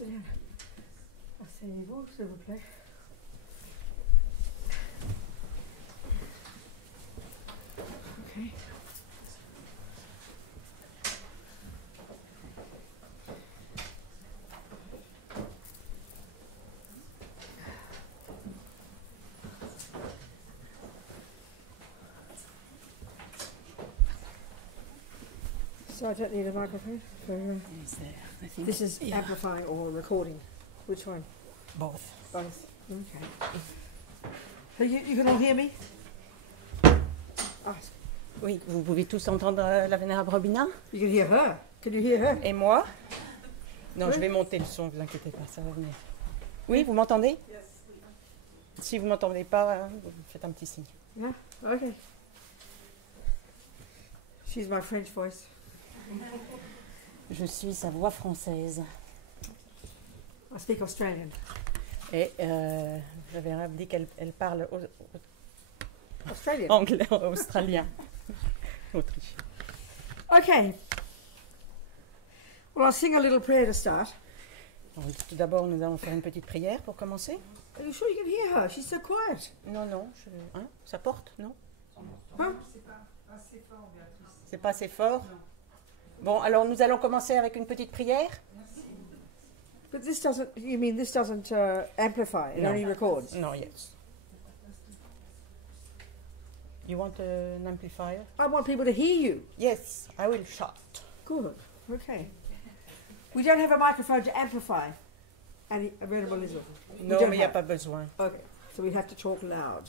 Asseyez-vous, asseyez-vous, s'il vous plaît. Okay. So I don't need a microphone for. Is there? I think This is amplifying or recording. Which one? both. Both. Okay. So you can all hear me? Ah, Oui, vous pouvez tous entendre la vénérable Robina. you can hear her. Can you hear her? Et moi? Non, Oui. je vais monter le son, vous inquiétez pas, ça va venir. Oui, vous m'entendez? Si vous ne m'entendez pas, vous faites un petit signe. Yeah. Okay. She's my French voice. Je suis sa voix française. I speak Australian. Et la vénérable dit qu'elle parle Australian. anglais, australien. Autriche. Okay. Well, I'll sing a little prayer to start. Donc, tout d'abord, nous allons faire une petite prière pour commencer. Are you sure you can hear her? She's so quiet. Non, hein, ça porte, non? Huh? C'est pas assez fort? Bon, alors nous allons commencer avec une petite prière. But this doesn't, you mean this doesn't amplify, it No. only records? No, yes. You want an amplifier? I want people to hear you. Yes, I will shout. Good, okay. We don't have a microphone to amplify any Venerable Elizabeth. Non, don't mais il n'y a have. pas besoin. Okay, so we have to talk loud.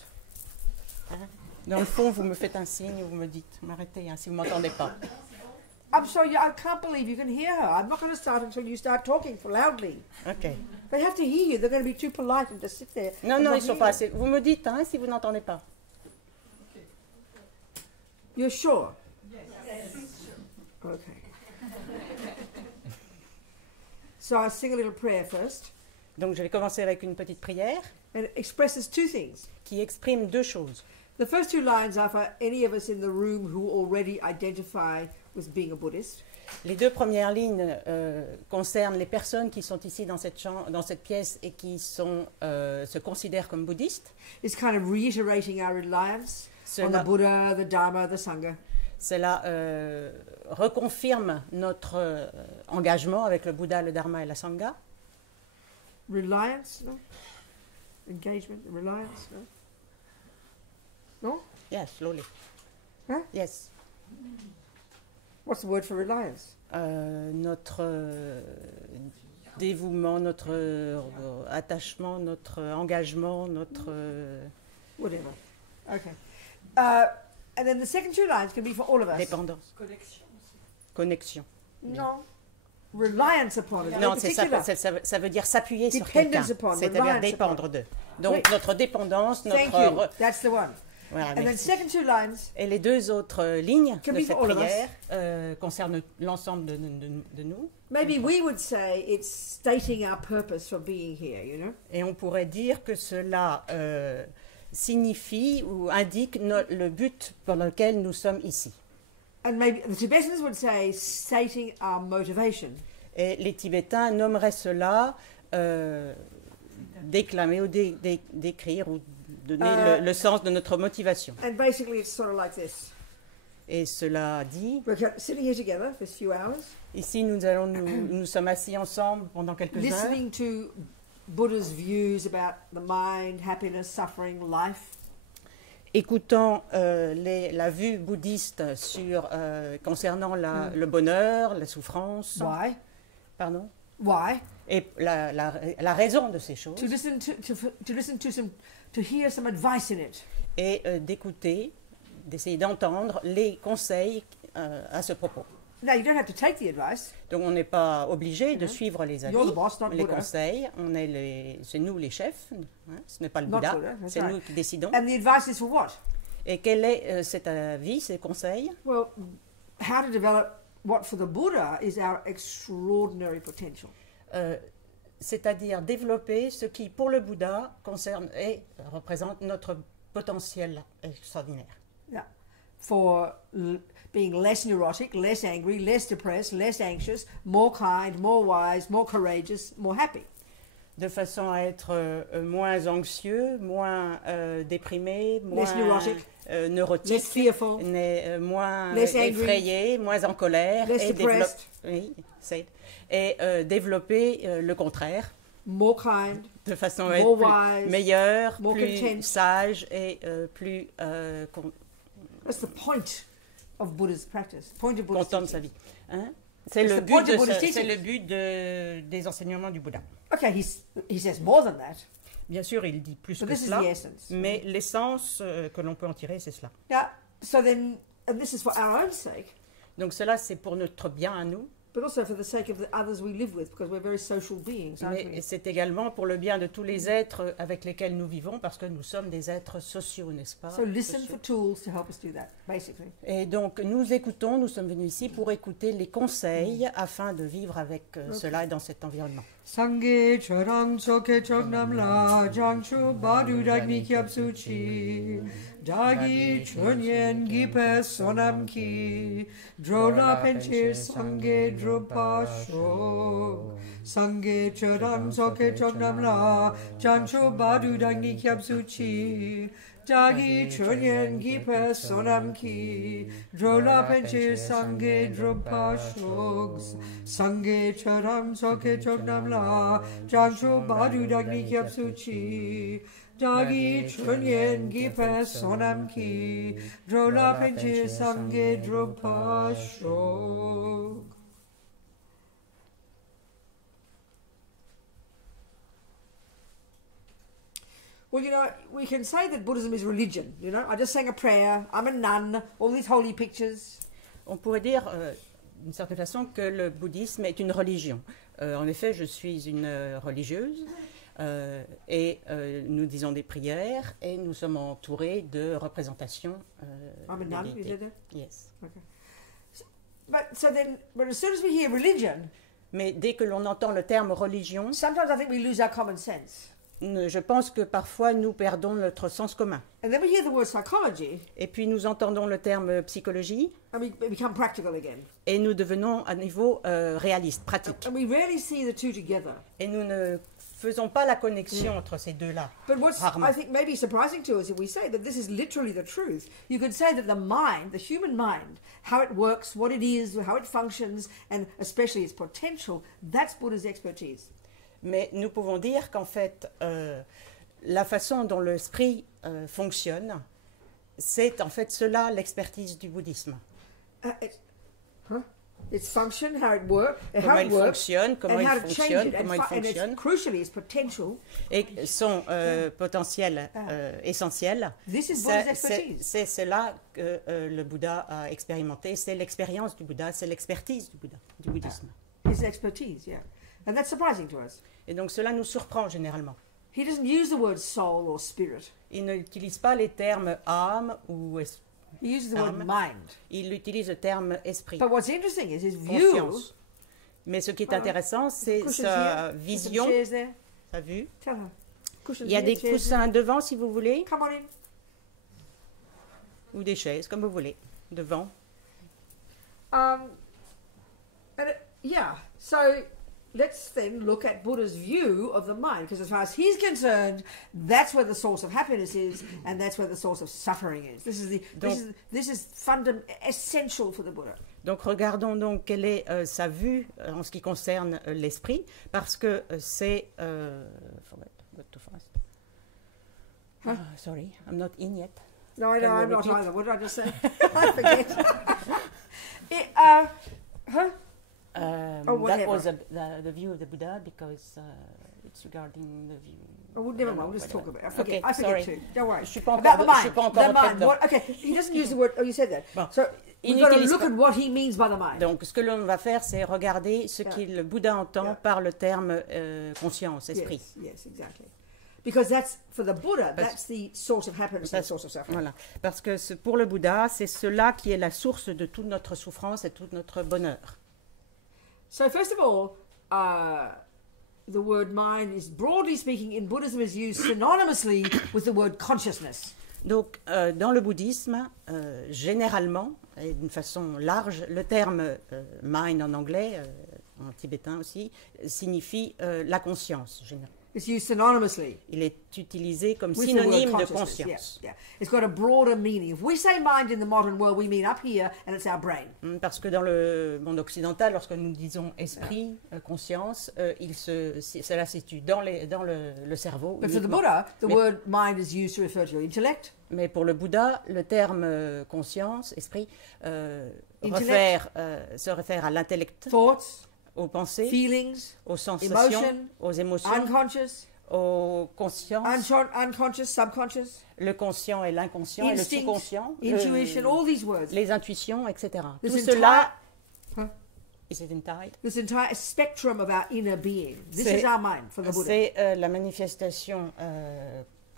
Dans le fond, vous me faites un signe, vous me dites, m'arrêtez, hein, si vous ne m'entendez pas. I'm sorry, I can't believe you can hear her. I'm not going to start until you start talking for loudly. Ok. They have to hear you. They're going to be too polite and just sit there. Non, and non, not ils ne sont hear pas you. assez. Vous me dites, hein, si vous n'entendez pas. You're sure? Yes. Okay. So I'll sing a little prayer first. Donc je vais commencer avec une petite prière And it expresses two things. qui exprime deux choses. The first two lines are for any of us in the room who already identify with being a Buddhist. Les deux premières lignes concernent les personnes qui sont ici dans cette pièce et qui se considèrent comme bouddhistes. It's kind of reiterating our reliance on the Cela, Buddha, the Dharma, the Sangha. cela reconfirme notre engagement avec le Bouddha, le Dharma et la Sangha. Reliance, no? Engagement, reliance, no? No? Yes, slowly. Huh? Yes. What's the word for reliance? Notre dévouement, notre attachement, notre engagement, notre Whatever. Okay. And then the second two lines can be for all of us. dépendance. Connexion. No. Reliance upon it. Non, in c'est particular. ça veut dire s'appuyer sur quelqu'un, Dependence upon, c'est-à-dire reliance dépendre upon. d'eux. Donc Oui. notre dépendance, Thank notre... you. That's the one. Voilà, And then merci. second two lines Et les deux autres lignes Can de be cette for all of us. prière concernent l'ensemble de nous. maybe we would say it's stating our purpose for being here, you know? Et on pourrait dire que cela signifie ou indique le but pour lequel nous sommes ici. And maybe the Tibetans would say stating our motivation. Et les Tibétains nommeraient cela déclamer ou décrire ou donner le sens de notre motivation. And basically it's sort of like this. Et cela dit, We're sitting here together for a few hours, ici nous sommes assis ensemble pendant quelques heures, listening to Buddha's views about the mind, happiness, suffering, life. écoutant la vue bouddhiste concernant le bonheur, la souffrance, Why? pardon, Why? et la raison de ces choses, To listen to hear some advice in it. et d'écouter, d'essayer d'entendre les conseils à ce propos. Now you don't have to take the advice. Donc on n'est pas obligé de suivre les avis, You're the boss, not les Buddha. conseils. C'est nous les chefs. Hein, ce n'est pas le Not Bouddha. Buddha, that's C'est right. nous qui décidons. And the advice is for what? Et quel est cet avis, ces conseils? Well, how to develop what for the Buddha is our extraordinary potential. C'est-à-dire développer ce qui, pour le Bouddha, concerne et représente notre potentiel extraordinaire. Yeah. being less neurotic, less angry, less depressed, less anxious, more kind, more wise, more courageous, more happy. De façon à être moins anxieux, moins déprimé, moins Less neurotic, neurotique, less fearful, moins less angry, effrayé, moins en colère, less et, depressed. oui, et développer le contraire, more kind, de façon à more être wise, meilleur, more plus content. sage et plus That's the point of Buddha's practice. Point of Buddha's content de teaching. sa vie. Hein? C'est It's le the point but, of Buddha's c'est teaching. le but des enseignements du Bouddha. Okay, he says more than that. Bien sûr, il dit plus So que this is cela, the essence. mais l'essence que l'on peut en tirer, c'est cela. Yeah. So then, and this is for our own sake, Donc cela, c'est pour notre bien à nous, but also for the sake of the others we live with, because we're very social beings, aren't mais we? c'est également pour le bien de tous les êtres avec lesquels nous vivons, parce que nous sommes des êtres sociaux, n'est-ce pas? So listen Sociaux. for tools to help us do that, basically. Et donc, nous sommes venus ici pour écouter les conseils afin de vivre avec cela et dans cet environnement. Sangye charang choke chognam la jangchu badu dagni kyab suchi dagi chunyen gipe sonam ki drola penche sangye drupa sho sangye charang choke chognam la jangchu badu dagni kyab suchi dagi chunyen gipe sonam ki drola penche sangye drupa shogs sangye charang choke chognam la Jangshu Badu Dagni Kyab Suchi Dagi Chunyen Gipe Sonam Ki Drola Penche Sangye Drupa Shog. Well, you know, we can say that Buddhism is religion. You know, I just sang a prayer, I'm a nun, all these holy pictures. On pourrait dire, d'une certaine façon, que le bouddhisme est une religion. En effet, je suis une religieuse et nous disons des prières et nous sommes entourés de représentations. I'm a nun, you déités. said that? Yes. Okay. But as soon as we hear religion, Mais dès que l'on entend le terme religion, sometimes I think we lose our common sense. je pense que parfois nous perdons notre sens commun. And then we hear the word psychology, Et puis nous entendons le terme psychologie and we become practical again. et nous devenons à niveau réaliste, pratique. And we rarely see the two together. Et nous ne faisons pas la connexion entre ces deux-là. But what's, Rarement. I think, maybe surprising to us if we say that this is literally the truth. You could say that the mind, the human mind, how it works, what it is, how it functions, and especially its potential, that's Buddha's expertise. Mais nous pouvons dire qu'en fait, la façon dont l'esprit fonctionne, c'est en fait cela l'expertise du bouddhisme. Its function, how it works, Comment how il it works, fonctionne, comment and il how to change fonctionne, it, comment il and fonctionne, it's crucially its potential. et son potentiel essentiel. This is Ça, Buddha's expertise. c'est cela que le Bouddha a expérimenté, c'est l'expérience du Bouddha, c'est l'expertise du Bouddha, du bouddhisme. His expertise, yeah. And that's surprising to us. Et donc cela nous surprend généralement. He doesn't use the word soul or spirit. Il n'utilise pas les termes âme ou He uses the word Âme. mind. il utilise le terme esprit, But what's interesting is his view. conscience. Mais ce qui est intéressant, c'est Cushions sa here. There's some vision, chairs there. sa vue. Tell her. Cushions Il y a here, des chairs coussins devant si vous voulez, there. Come on in. ou des chaises, comme vous voulez, devant. Yeah. So let's then look at Buddha's view of the mind, because as far as he's concerned, that's where the source of happiness is, and that's where the source of suffering is. This is essential for the Buddha. Donc regardons donc quelle est sa vue en ce qui concerne l'esprit, parce que c'est... forget, got too fast. Huh? Sorry, I'm not in yet. No, I Can know, you I'm not repeat? either. What did I just say? I forget. Huh? That whatever. was the view of the Buddha, because it's regarding the view. Oh, never mind. We'll just talk about it. I forget. Okay, I forget sorry. too. Don't worry. Je suis pas About the encore, je mind. suis pas encore The rentrée mind. dedans. What, okay. He doesn't use the word. Oh, you said that. Bon. So Il we've got to n'utilise look pas- at what he means by the mind. Donc, ce que l'on va faire, c'est regarder ce Yeah. que le Bouddha entend Yeah. par le terme conscience, esprit. Yes, exactly. Because that's for the Buddha. That's the source of happiness and the source of suffering. Voilà. Parce que pour le Bouddha, c'est cela qui est la source de toute notre souffrance et tout notre bonheur. So first of all, the word mind is broadly speaking in Buddhism is used synonymously with the word consciousness. Donc, dans le bouddhisme, généralement, et d'une façon large, le terme mind en anglais, en tibétain aussi, signifie la conscience générale. It's used synonymously Il est utilisé comme with the word synonyme de consciousness. conscience. Yeah. It's got a broader meaning. If we say mind in the modern world, we mean up here, and it's our brain. Parce que dans le monde occidental, lorsque nous disons esprit, conscience, cela se situe dans le cerveau. But for the uniquement. Buddha, the word mind is used to refer to your intellect, Mais pour le Bouddha, le terme conscience, esprit, Intellect. se réfère à l'intellect, thoughts, aux pensées, feelings, aux sensations, emotion, aux émotions, unconscious, aux consciences, unconscious, subconscious, le conscient et l'inconscient, et le instinct, sous-conscient, intuition, all these words. les intuitions, etc. This Tout entire- cela, Huh? is it entire? This entire spectrum of our inner being. This C'est- is our mind for the Buddha. C'est la manifestation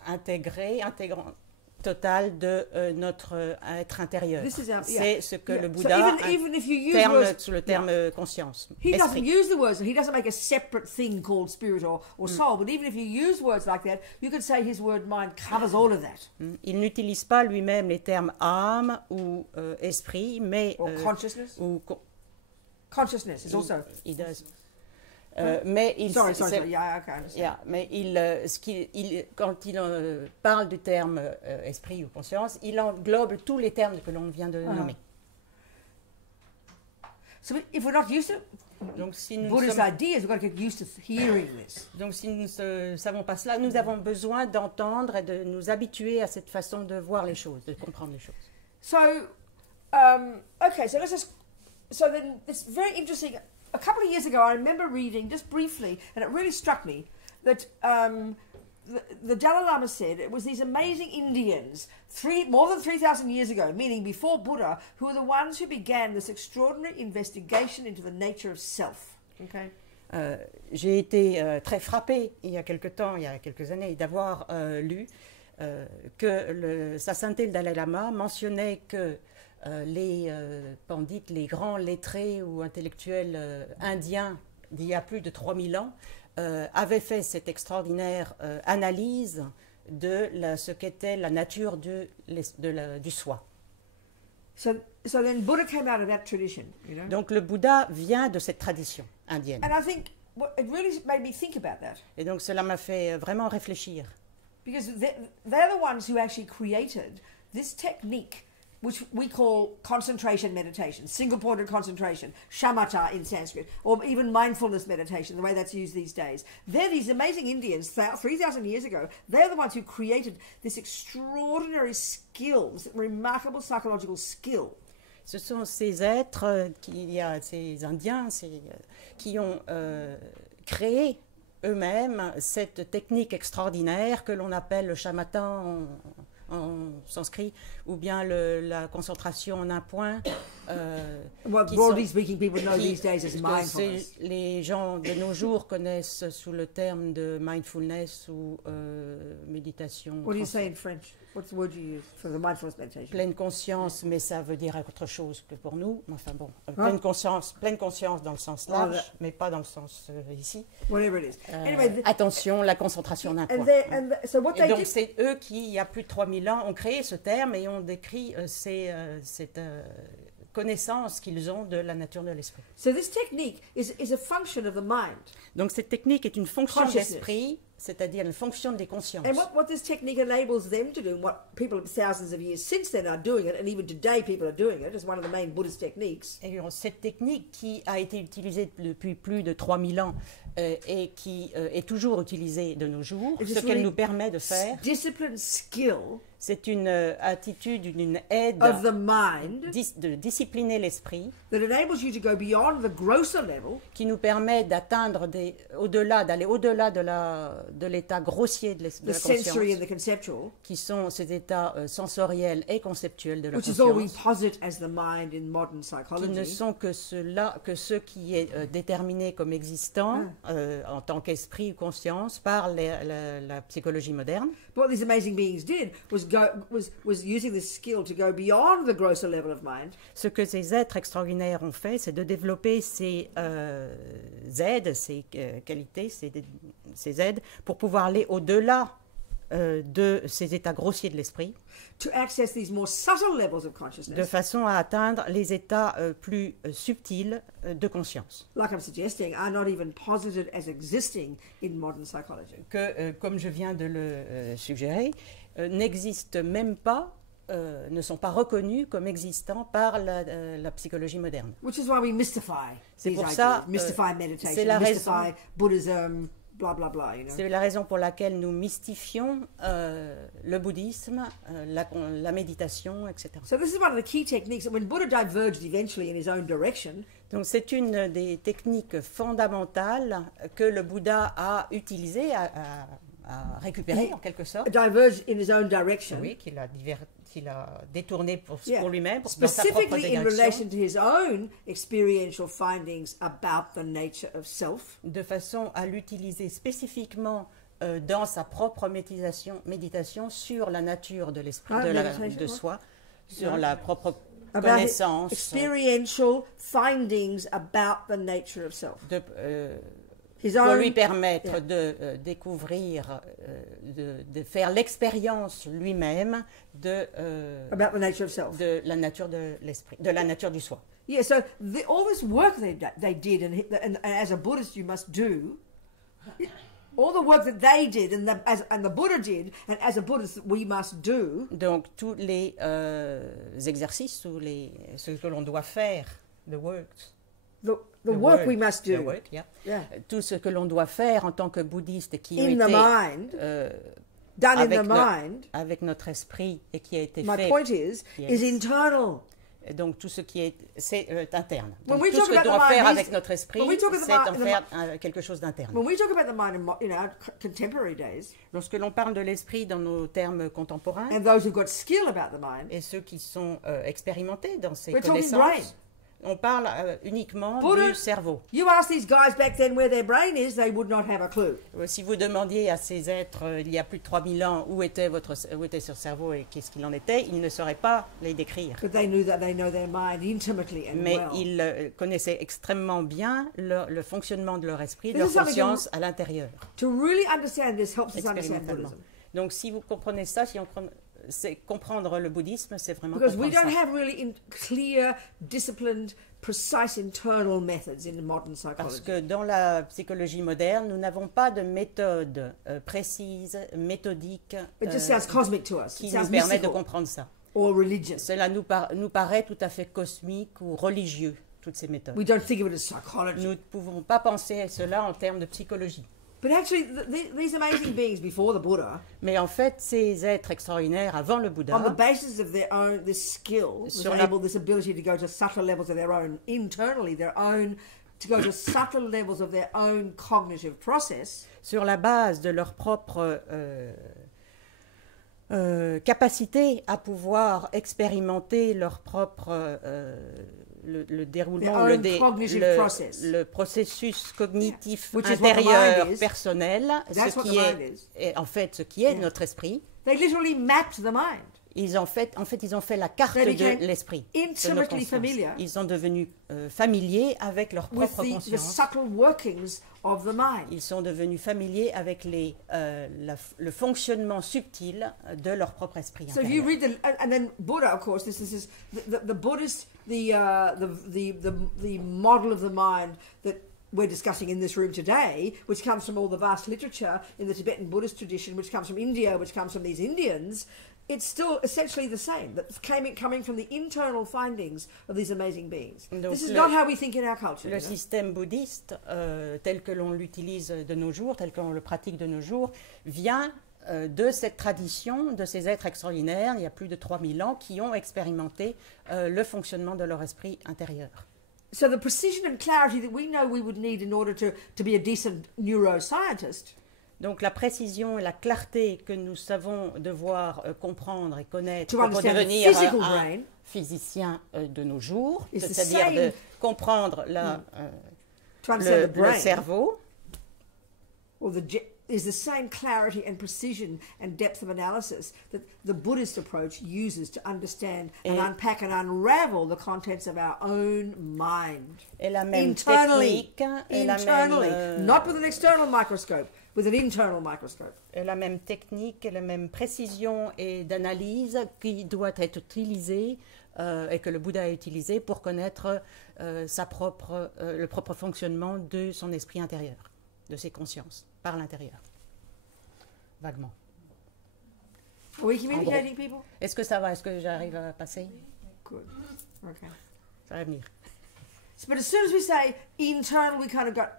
intégrante, totale de notre être intérieur. This is our- C'est yeah, ce que yeah. le So Bouddha even if you use terme words, sous le terme conscience, he doesn't esprit. use the words. He doesn't make a separate thing called spirit or soul. But even if you use words like that, you could say his word mind covers all of that. Il n'utilise pas lui-même les termes âme ou esprit, mais Or consciousness. Consciousness is also. il does. Mais il Sorry. c'est- Yeah, okay, I understand. Yeah, mais quand il parle du terme esprit ou conscience, il englobe tous les termes que l'on vient de nommer. So if we're not used to Donc si nous Buddhist sommes- ideas, we've got to get used to hearing this. Donc si nous ne savons pas cela, nous avons besoin d'entendre et de nous habituer à cette façon de voir les choses, de comprendre les choses. So, okay, so let's just. So then, it's very interesting. A couple of years ago, I remember reading just briefly, and it really struck me that the Dalai Lama said it was these amazing Indians, more than 3,000 years ago, meaning before Buddha, who were the ones who began this extraordinary investigation into the nature of self. Okay. J'ai été très frappée il y a quelque temps, il y a quelques années, d'avoir lu que Sa Sainteté le Dalai Lama mentionnait que les pandits, les grands lettrés ou intellectuels indiens d'il y a plus de 3000 ans avaient fait cette extraordinaire analyse de ce qu'était la nature du soi. So then Buddha came out of that tradition, you know. Donc le Bouddha vient de cette tradition indienne. And I think it really made me think about that. Et donc cela m'a fait vraiment réfléchir. Because they're the ones who actually created this technique, which we call concentration meditation, single-pointed concentration, shamatha in Sanskrit, or even mindfulness meditation, the way that's used these days. They're these amazing Indians, 3,000 years ago. They're the ones who created this extraordinary skill, this remarkable psychological skill. Ce sont ces êtres, ces Indiens, qui ont créé eux-mêmes cette technique extraordinaire que l'on appelle le shamatha en sanskrit, ou bien la concentration en un point. What broadly speaking, people know these days as que mindfulness. Les gens de nos jours connaissent sous le terme de mindfulness ou méditation. What do you say in French? What's the word you use for the mindfulness meditation? Pleine conscience, mais ça veut dire autre chose que pour nous. Enfin bon, pleine conscience dans le sens large, mais pas dans le sens ici. Whatever it is. Anyway, Attention, la concentration d'un point. so what Et they donc did, c'est eux qui, il y a plus de 3000 ans, ont créé ce terme et ont décrit cette connaissance qu'ils ont de la nature de l'esprit. so this technique is a function of the mind. Donc cette technique est une fonction Consciousness. d'esprit, c'est-à-dire une fonction des consciences. And what this technique enables them to do, and what people thousands of years since then are doing it, and even today people are doing it, as one of the main Buddhist techniques, Et cette technique qui a été utilisée depuis plus de 3000 ans et qui est toujours utilisée de nos jours, It's ce just qu'elle really nous permet de faire, discipline, skill c'est une attitude, une aide of the mind de discipliner l'esprit that enables you to go beyond the grosser level qui nous permet d'atteindre d'aller au-delà de l'état grossier de the la sensory and conscience, the conceptual, qui sont ces états sensoriels et conceptuels de la which is all we conscience, posit as the mind in modern qui ne psychology. sont que ce qui est déterminé comme existant en tant qu'esprit ou conscience par la psychologie moderne. But what these amazing beings did was using this skill to go beyond the grosser level of mind Ce que ces êtres extraordinaires ont fait, c'est de développer ces aides, ces qualités, ces aides, pour pouvoir aller au-delà de ces états grossiers de l'esprit, to access these more subtle levels of de consciousness, façon à atteindre les états plus subtils de conscience. like I'm suggesting, are not even posited as existing in modern psychology. Que, comme je viens de le suggérer, n'existent même pas, ne sont pas reconnus comme existants par la psychologie moderne. Which is why we mystify C'est these pour ideas, ça, mystify c'est meditation, la mystify Buddhism, blah blah blah. You know. C'est la raison pour laquelle nous mystifions le bouddhisme, la méditation, etc. So this is one of the key techniques. When Buddha diverged eventually in his own direction, Donc c'est une des techniques fondamentales que le Bouddha a utilisées, à récupérer en quelque sorte. diverged in his own direction, Oui, qu'il a détourné pour lui-même, dans sa propre specifically in relation direction, to his own experiential findings about the nature of self. de façon à l'utiliser spécifiquement dans sa propre méditation sur la nature de l'esprit, de soi, sur la propre About connaissance, experiential findings about the nature of self. His pour own, lui permettre yeah. de découvrir, de faire l'expérience lui-même about the nature of self. de la nature de l'esprit, de la nature du soi. Yeah, so all this work they did, and as a Buddhist you must do, all the work that they did, and the Buddha did, and as a Buddhist we must do. Donc tous les exercices, ce que l'on doit faire, the Work we must do. The work, yeah. Yeah. Tout ce que l'on doit faire en tant que bouddhiste et qui ont In the été mind, done in the mind. avec notre esprit et qui a été My fait. point is internal. Et donc tout ce qui est, c'est interne. When Donc, we tout talk ce que about l'on doit the faire mind, avec notre esprit, when we talk c'est about en the faire quelque chose d'interne. When we talk about the mind in our contemporary days, Lorsque l'on parle de l'esprit dans nos termes contemporains, and those who've got skill about the mind, et ceux qui sont expérimentés dans ces we're talking brain. connaissances, on parle uniquement Buddha, du cerveau. You ask these guys back then where their brain is, they would not have a clue. Si vous demandiez à ces êtres il y a plus de 3000 ans où était ce cerveau et qu'est-ce qu'il en était, ils ne sauraient pas les décrire. But they knew that they know their mind intimately and Mais well. ils connaissaient extrêmement bien le fonctionnement de leur esprit, de This leur is something conscience à l'intérieur. To really understand this helps us understand Expérimentalement. Buddhism. Donc si vous comprenez ça, c'est comprendre le bouddhisme, c'est vraiment Because we comprendre don't ça. have really clear, disciplined, precise internal methods in modern Parce psychology. que dans la psychologie moderne, nous n'avons pas de méthode précise, méthodique, It just sounds cosmic to us. qui It nous sounds permet de mystical comprendre ça. or religious. Cela nous paraît tout à fait cosmique ou religieux, toutes ces méthodes. We don't think of it as psychology. Nous ne pouvons pas penser à cela en termes de psychologie. But actually, these amazing beings before the Buddha, Mais en fait, ces êtres extraordinaires avant le Bouddha, on the basis of their own, this skill, Sur la- this ability to go to subtle levels of their own, internally, to go to subtle levels of their own cognitive process, sur la base de leur propre capacité à pouvoir expérimenter leur propre le déroulement, Their own cognitive process. le processus cognitif Which is what the intérieur mind is. personnel, That's what the mind is. et en fait ce qui est notre esprit. they literally mapped the mind. Ils ont fait la carte They became de l'esprit. de notre intimately conscience. familiar Ils sont devenus familiers avec leur with propre the conscience. subtle workings of the mind. Ils sont devenus familiers avec le fonctionnement subtil de leur propre esprit So if you intérieur. read and then Buddha, of course, this is the Buddhist, the model of the mind that we're discussing in this room today, which comes from all the vast literature in the Tibetan Buddhist tradition, which comes from India, which comes from these Indians. It's still essentially the same. That coming from the internal findings of these amazing beings. Donc This is not how we think in our culture. Le you know? système bouddhiste, tel que l'on l'utilise de nos jours, tel que l'on le pratique de nos jours, vient de cette tradition, de ces êtres extraordinaires, il y a plus de 3000 ans, qui ont expérimenté le fonctionnement de leur esprit intérieur. So the precision and clarity that we know we would need in order to be a decent neuroscientist. Donc la précision et la clarté que nous savons devoir comprendre et connaître To pour understand the devenir physical un brain physicien de nos jours, is the c'est-à-dire de same- comprendre to understand the le brain cerveau, or is the same clarity and precision and depth of analysis that the Buddhist approach uses to understand and unpack and unravel the contents of our own mind. Et la même Internally, technique, et la même, not with an external microscope, with an internal microscope. et la même technique, et la même précision et d'analyse qui doit être utilisée et que le Bouddha a utilisé pour connaître le propre fonctionnement de son esprit intérieur, de ses consciences, par l'intérieur. Vaguement. Are we communicating, people? Est-ce que ça va? Est-ce que j'arrive à passer? Good. Okay. Ça va venir. But as soon as we say internal, we kind of got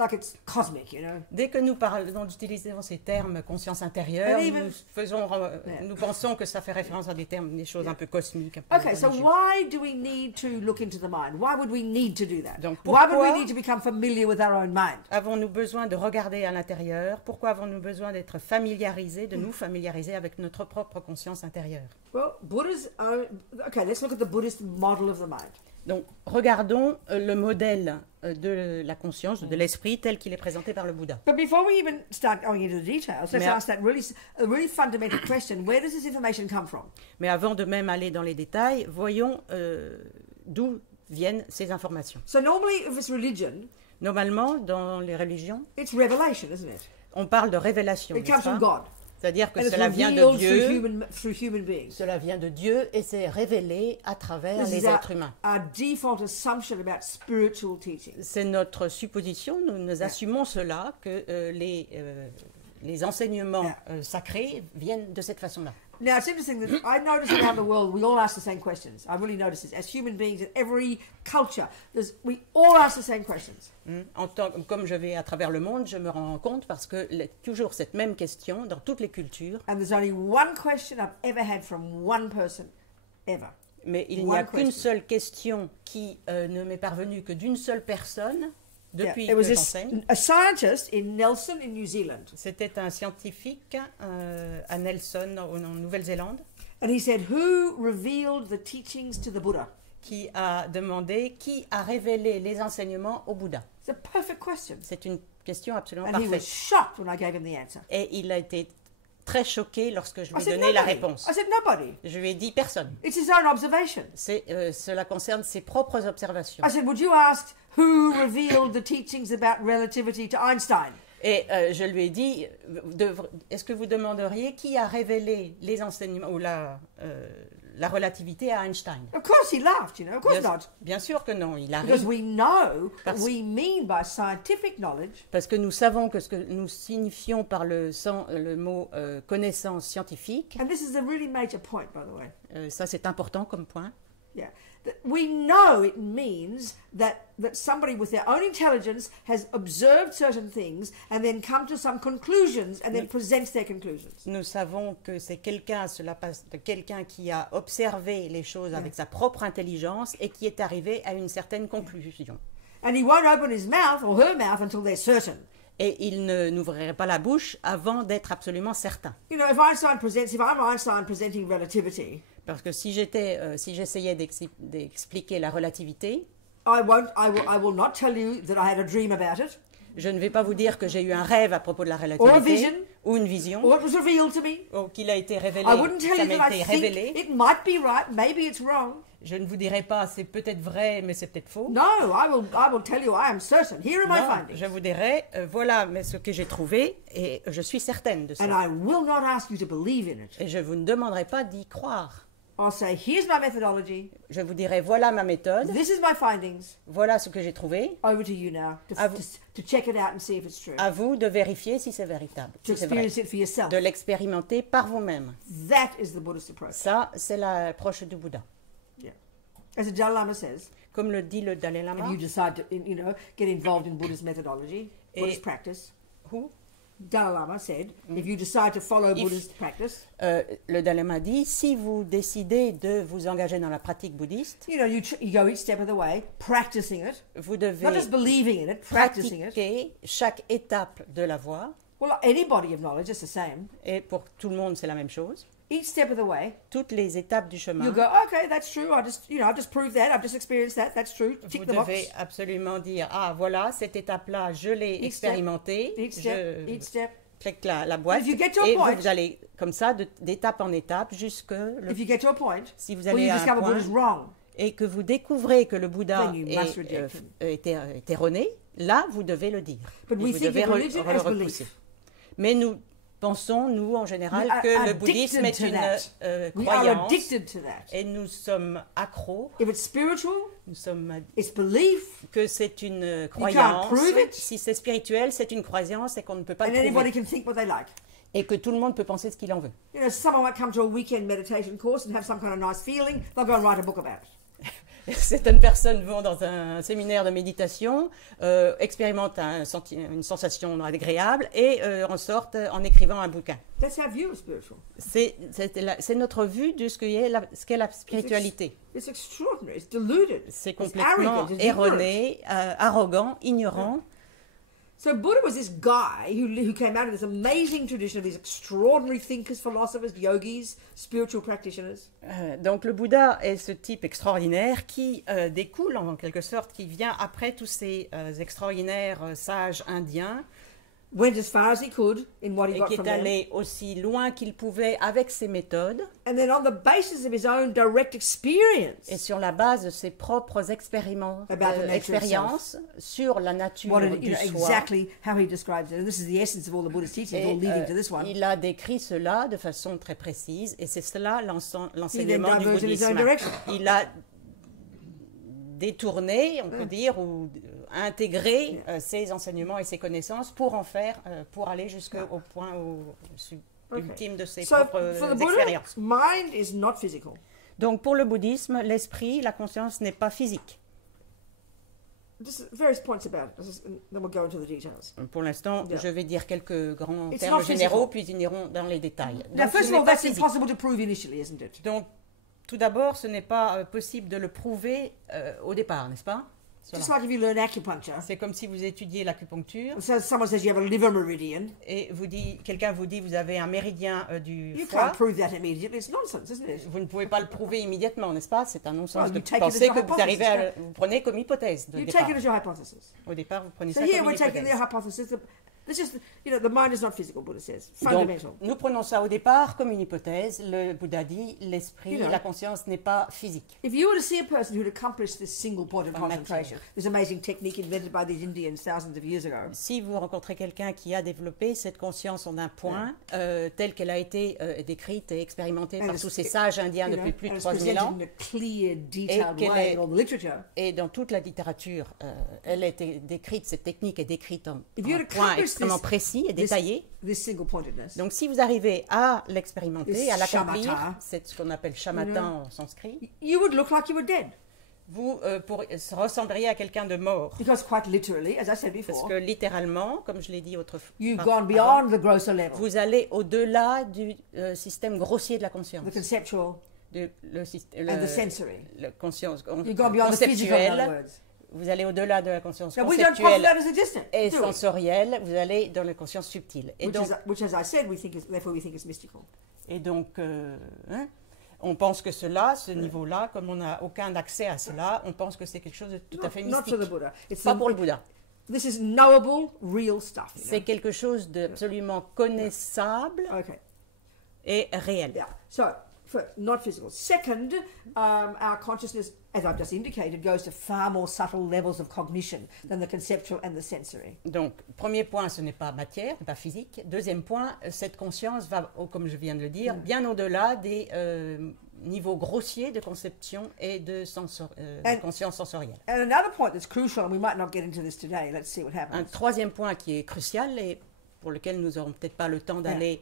like it's cosmic, you know. Dès que nous parlons d'utiliser ces termes conscience intérieure, And even- nous pensons que ça fait référence à des choses un peu cosmiques. Un peu Okay, so religieuses. why do we need to look into the mind? Why would we need to do that? Donc, Why would pourquoi- we need to become familiar with our own mind? Avons-nous besoin de regarder à l'intérieur? Pourquoi avons-nous besoin d'être familiarisés, de nous familiariser avec notre propre conscience intérieure? Well, Buddha's own. Okay, let's look at the Buddhist model of the mind. Donc, regardons le modèle de la conscience, de l'esprit tel qu'il est présenté par le Bouddha. But before we even start going into the details, let's Mais- ask that really fundamental question: where does this information come from? Mais avant de même aller dans les détails, voyons d'où viennent ces informations. So normally, if it's religion, Normalement, dans les religions, it's revelation, isn't it? on parle de révélation. It comes n'est-ce from pas? God, C'est-à-dire que and it's cela vient de revealed Dieu. through human beings. Cela vient de Dieu et c'est révélé à travers This les is êtres humains. our default assumption about spiritual teaching. C'est notre supposition, nous assumons cela, que les enseignements sacrés viennent de cette façon-là. Now, it's interesting that I notice around the world we all ask the same questions. I really notice this. As human beings in every culture, we all ask the same questions. Comme je vais à travers le monde, je me rends compte parce que toujours cette même question dans toutes les cultures, And there's only one question I've ever had from one person, ever. mais il n'y One a qu'une question. seule question qui ne m'est parvenue que d'une seule personne depuis It was que j'enseigne. a scientist in Nelson, in New Zealand. C'était un scientifique à Nelson, en Nouvelle-Zélande, And he said, who revealed the teachings to the Buddha? qui a demandé qui a révélé les enseignements au Bouddha. It's a perfect question. C'est une question absolument And he was parfaite. shocked when I gave him the answer. Et il a été très choqué lorsque je I lui ai said, donné la nobody. réponse. I said, nobody. Je lui ai dit personne. It's his own observation. Cela concerne ses propres observations. I said, would you ask who revealed the teachings about relativity to Einstein? Et je lui ai dit, est-ce que vous demanderiez qui a révélé les enseignements ou la relativité à Einstein? Of course he laughed, you know. Of course Bien, not. bien sûr que non, il Because arrive. we know what Parce- we mean by scientific knowledge Parce que nous savons que ce que nous signifions par le mot connaissance scientifique, and this is a really major point, by the way. ça c'est important comme point. Yeah. That we know it means that somebody with their own intelligence has observed certain things and then come to some conclusions and then presents their conclusions. Nous savons que c'est cela passe de quelqu'un qui a observé les choses avec sa propre intelligence et qui est arrivé à une certaine conclusion. And he won't open his mouth or her mouth until they're certain. Et il n'ouvrirait pas la bouche avant d'être absolument certain. You know, if I'm Einstein presenting relativity, Parce que si j'essayais d'expliquer la relativité, I will not tell you that I had a dream about it, je ne vais pas vous dire que j'ai eu un rêve à propos de la Or a relativité vision. ou une vision or it was revealed to me. ou qu'il a été révélé, I wouldn't tell ça you m'a that I été think révélé. it might be right, maybe it's wrong. Je ne vous dirai pas c'est peut-être vrai mais c'est peut-être faux. No, I will tell you I am certain. Here are my Non, findings. je vous dirai voilà mais ce que j'ai trouvé et je suis certaine de ça. And I will not ask you to believe in it. Et je vous ne demanderai pas d'y croire. I'll say, here's my methodology. Je vous dirai voilà ma méthode, This is my findings. voilà ce que j'ai trouvé. Over to you now À vous. to check it out and see if it's true. À vous de vérifier si c'est véritable, To si c'est vrai. experience it for yourself. De l'expérimenter par vous-même. That is the Buddhist approach. Ça, c'est l'approche du Bouddha. Yeah. As the Dalai Lama says, Comme le dit le Dalai Lama, if you decide to, get involved in Buddhist methodology, Buddhist practice, Who? Dalai Lama said, if you decide to follow Buddhist practice, Le Dalai Lama dit, si vous décidez de vous engager dans la pratique bouddhiste, you go each step of the way, practicing it, vous devez not just believing in it, practicing it. pratiquer chaque étape de la voie. Well, any body of knowledge, it's the same. Et pour tout le monde, c'est la même chose. each step of the way, toutes les étapes du chemin. you'll go, okay, that's true. I've just proved that. I've just experienced that. That's true. Tick Vous the box. devez absolument dire, ah voilà, cette étape-là, je l'ai Each step, expérimentée, Each step, je each step. clique la boîte, If you get to a et point- vous allez comme ça, d'étape en étape, jusque If you get to a point si vous where allez you à un discover point, Buddha's wrong, et que vous découvrez que le Bouddha Then you must reject him. est erroné, là, vous devez le dire. But Et we vous think devez of religion le as repousser. belief. Mais nous pensons, nous, en général, We are que le addicted bouddhisme est to une that. We are croyance, addicted to that. et nous sommes accros, If it's spiritual, nous sommes it's belief, que c'est une can't croyance. prove it. Si c'est spirituel, c'est une croyance et qu'on ne peut pas and le anybody prouver. can think what they like. Et que tout le monde peut penser ce qu'il en veut. Someone might come to a weekend meditation course and have some kind of nice feeling. They'll go and write a book about it. Certaines personnes vont dans un séminaire de méditation, expérimentent une sensation agréable et en sortent en écrivant un bouquin. That's our view of spiritual. C'est notre vue de ce qu'est la spiritualité. It's extraordinary. It's deluded. C'est It's complètement arrogant. It's ignorant. erroné, arrogant, ignorant. So Buddha was this guy who came out of this amazing tradition of these extraordinary thinkers, philosophers, yogis, spiritual practitioners. Donc le Bouddha est ce type extraordinaire qui découle en quelque sorte, qui vient après tous ces extraordinaires sages indiens, Went as far as he could in what he et got qui from est them. allé aussi loin qu'il pouvait avec ses méthodes. And then on the basis of his own direct experience, Et sur la base de ses propres About the nature expériences sur la nature what du soi, exactly how he describes it. And this is the essence of all the Buddhist teachings, all et, leading to this one. il a décrit cela de façon très précise, et c'est cela l'enseignement du diverged in his own bouddhisme. direction. Il a détourné, on peut dire, ou intégré ses enseignements et ses connaissances pour en faire, pour aller jusqu'au point ultime de ses So propres for the Buddha, expériences. mind is not physical. Donc pour le bouddhisme, l'esprit, la conscience n'est pas physique. Just various points about it, and then we'll go into the details. Pour l'instant, Yeah. je vais dire quelques grands It's termes not généraux, physical. puis ils iront dans les détails. Now, Donc, first ce of n'est all, pas that's physique. impossible to prove initially, isn't it? Donc, tout d'abord, ce n'est pas possible de le prouver au départ, n'est-ce pas? Voilà. Just like if you learn acupuncture, C'est comme si vous étudiez l'acupuncture so someone says you have a liver meridian, et quelqu'un vous dit vous avez un méridien du you foie. can't prove that immediately. It's nonsense, isn't it? Vous ne pouvez pas le prouver immédiatement, n'est-ce pas? C'est un non-sens Well, de you take it penser as que your vous arrivez hypothesis. vous prenez comme hypothèse de You départ. take it as your hypothesis. Au départ, vous prenez So ça here comme we're une taking hypothèse. their hypothesis. This is, the mind is not physical, Buddha says. Donc, Fundamental. nous prenons ça au départ comme une hypothèse. Le Bouddha dit l'esprit, You know. la conscience n'est pas physique. If you were to see a person who had accomplished this single point of From concentration, this amazing technique invented by these Indians thousands of years ago, Si vous rencontrez quelqu'un qui a développé cette conscience en un point, telle qu'elle a été décrite et expérimentée And par it's- tous ces sages indiens depuis plus and de it's 3000 presented ans, in a clear, detailed qu'elle way est- in all the literature, et dans toute la littérature, elle a été décrite, cette technique est décrite en If you un had point accomplished extrêmement this- précis et détaillé. this single-pointedness. Donc si vous arrivez à l'expérimenter, This à l'accomplir, shamatha. c'est ce qu'on appelle shamatha en sanskrit, You would look like you were dead. vous ressembleriez à quelqu'un de mort. Because quite literally, as I said Parce before, que littéralement, comme je l'ai dit autrefois, you've gone avant, beyond the grosser level, vous allez au-delà du système grossier de la conscience, the conceptual le and the sensory. conscience You've gone beyond the physical, in other conceptuelle. words. Vous allez au-delà de la conscience Now, we don't consider conceptuelle that as existent, et do we? sensorielle. Vous allez dans la conscience subtile. Et Which, as I said, therefore we think is mystical. donc, on pense que ce niveau-là, comme on n'a aucun accès à cela, on pense que c'est quelque chose de tout à fait Not mystique. for the Buddha. It's Pas pour le Bouddha. This is knowable, real stuff. C'est quelque chose d'absolument connaissable Okay. et réel. Yeah. So, not physical. Second, our consciousness, as I've just indicated, goes to far more subtle levels of cognition than the conceptual and the sensory. Donc, premier point, ce n'est pas matière, pas physique. Deuxième point, cette conscience va, comme je viens de le dire, bien au-delà des niveaux grossiers de conception et de conscience sensorielle. And another point that's crucial, and we might not get into this today, let's see what Un happens. troisième point qui est crucial et pour lequel nous n'aurons peut-être pas le temps d'aller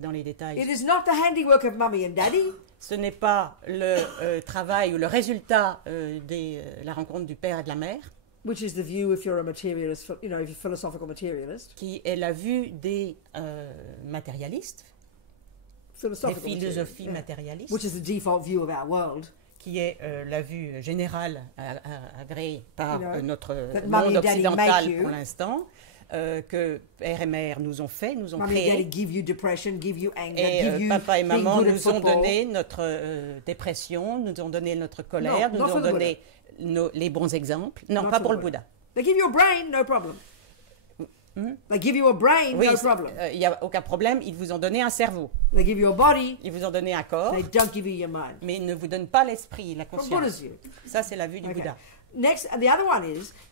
dans les détails. It is not the handiwork of mummy and daddy. Ce n'est pas le travail ou le résultat de la rencontre du père et de la mère, Which is the view if you're a materialist, if you're a philosophical materialist. qui est la vue des matérialistes, des Philosophical philosophies materialist, matérialistes, which is the default view of our world. qui est la vue générale agréée par You know, notre that monde mummy and daddy make occidental you. pour l'instant, que père et mère nous ont fait, nous ont Mummy and Daddy créé. give you depression, give you anger, Et give you papa et being maman good at nous ont football. donné notre dépression, nous ont donné notre colère, Non, nous not for ont the donné les bons exemples. Non, Not pas for pour the le Bouddha. They give you a brain, no problem. They give you a brain, Oui, no problem. il n'y a aucun problème, ils vous ont donné un cerveau, They give you a body, ils vous ont donné un corps, they don't give you your mind. mais ils ne vous donnent pas l'esprit, la From conscience. Buddha's view. Ça, c'est la vue du Okay. Bouddha. Next, and the other one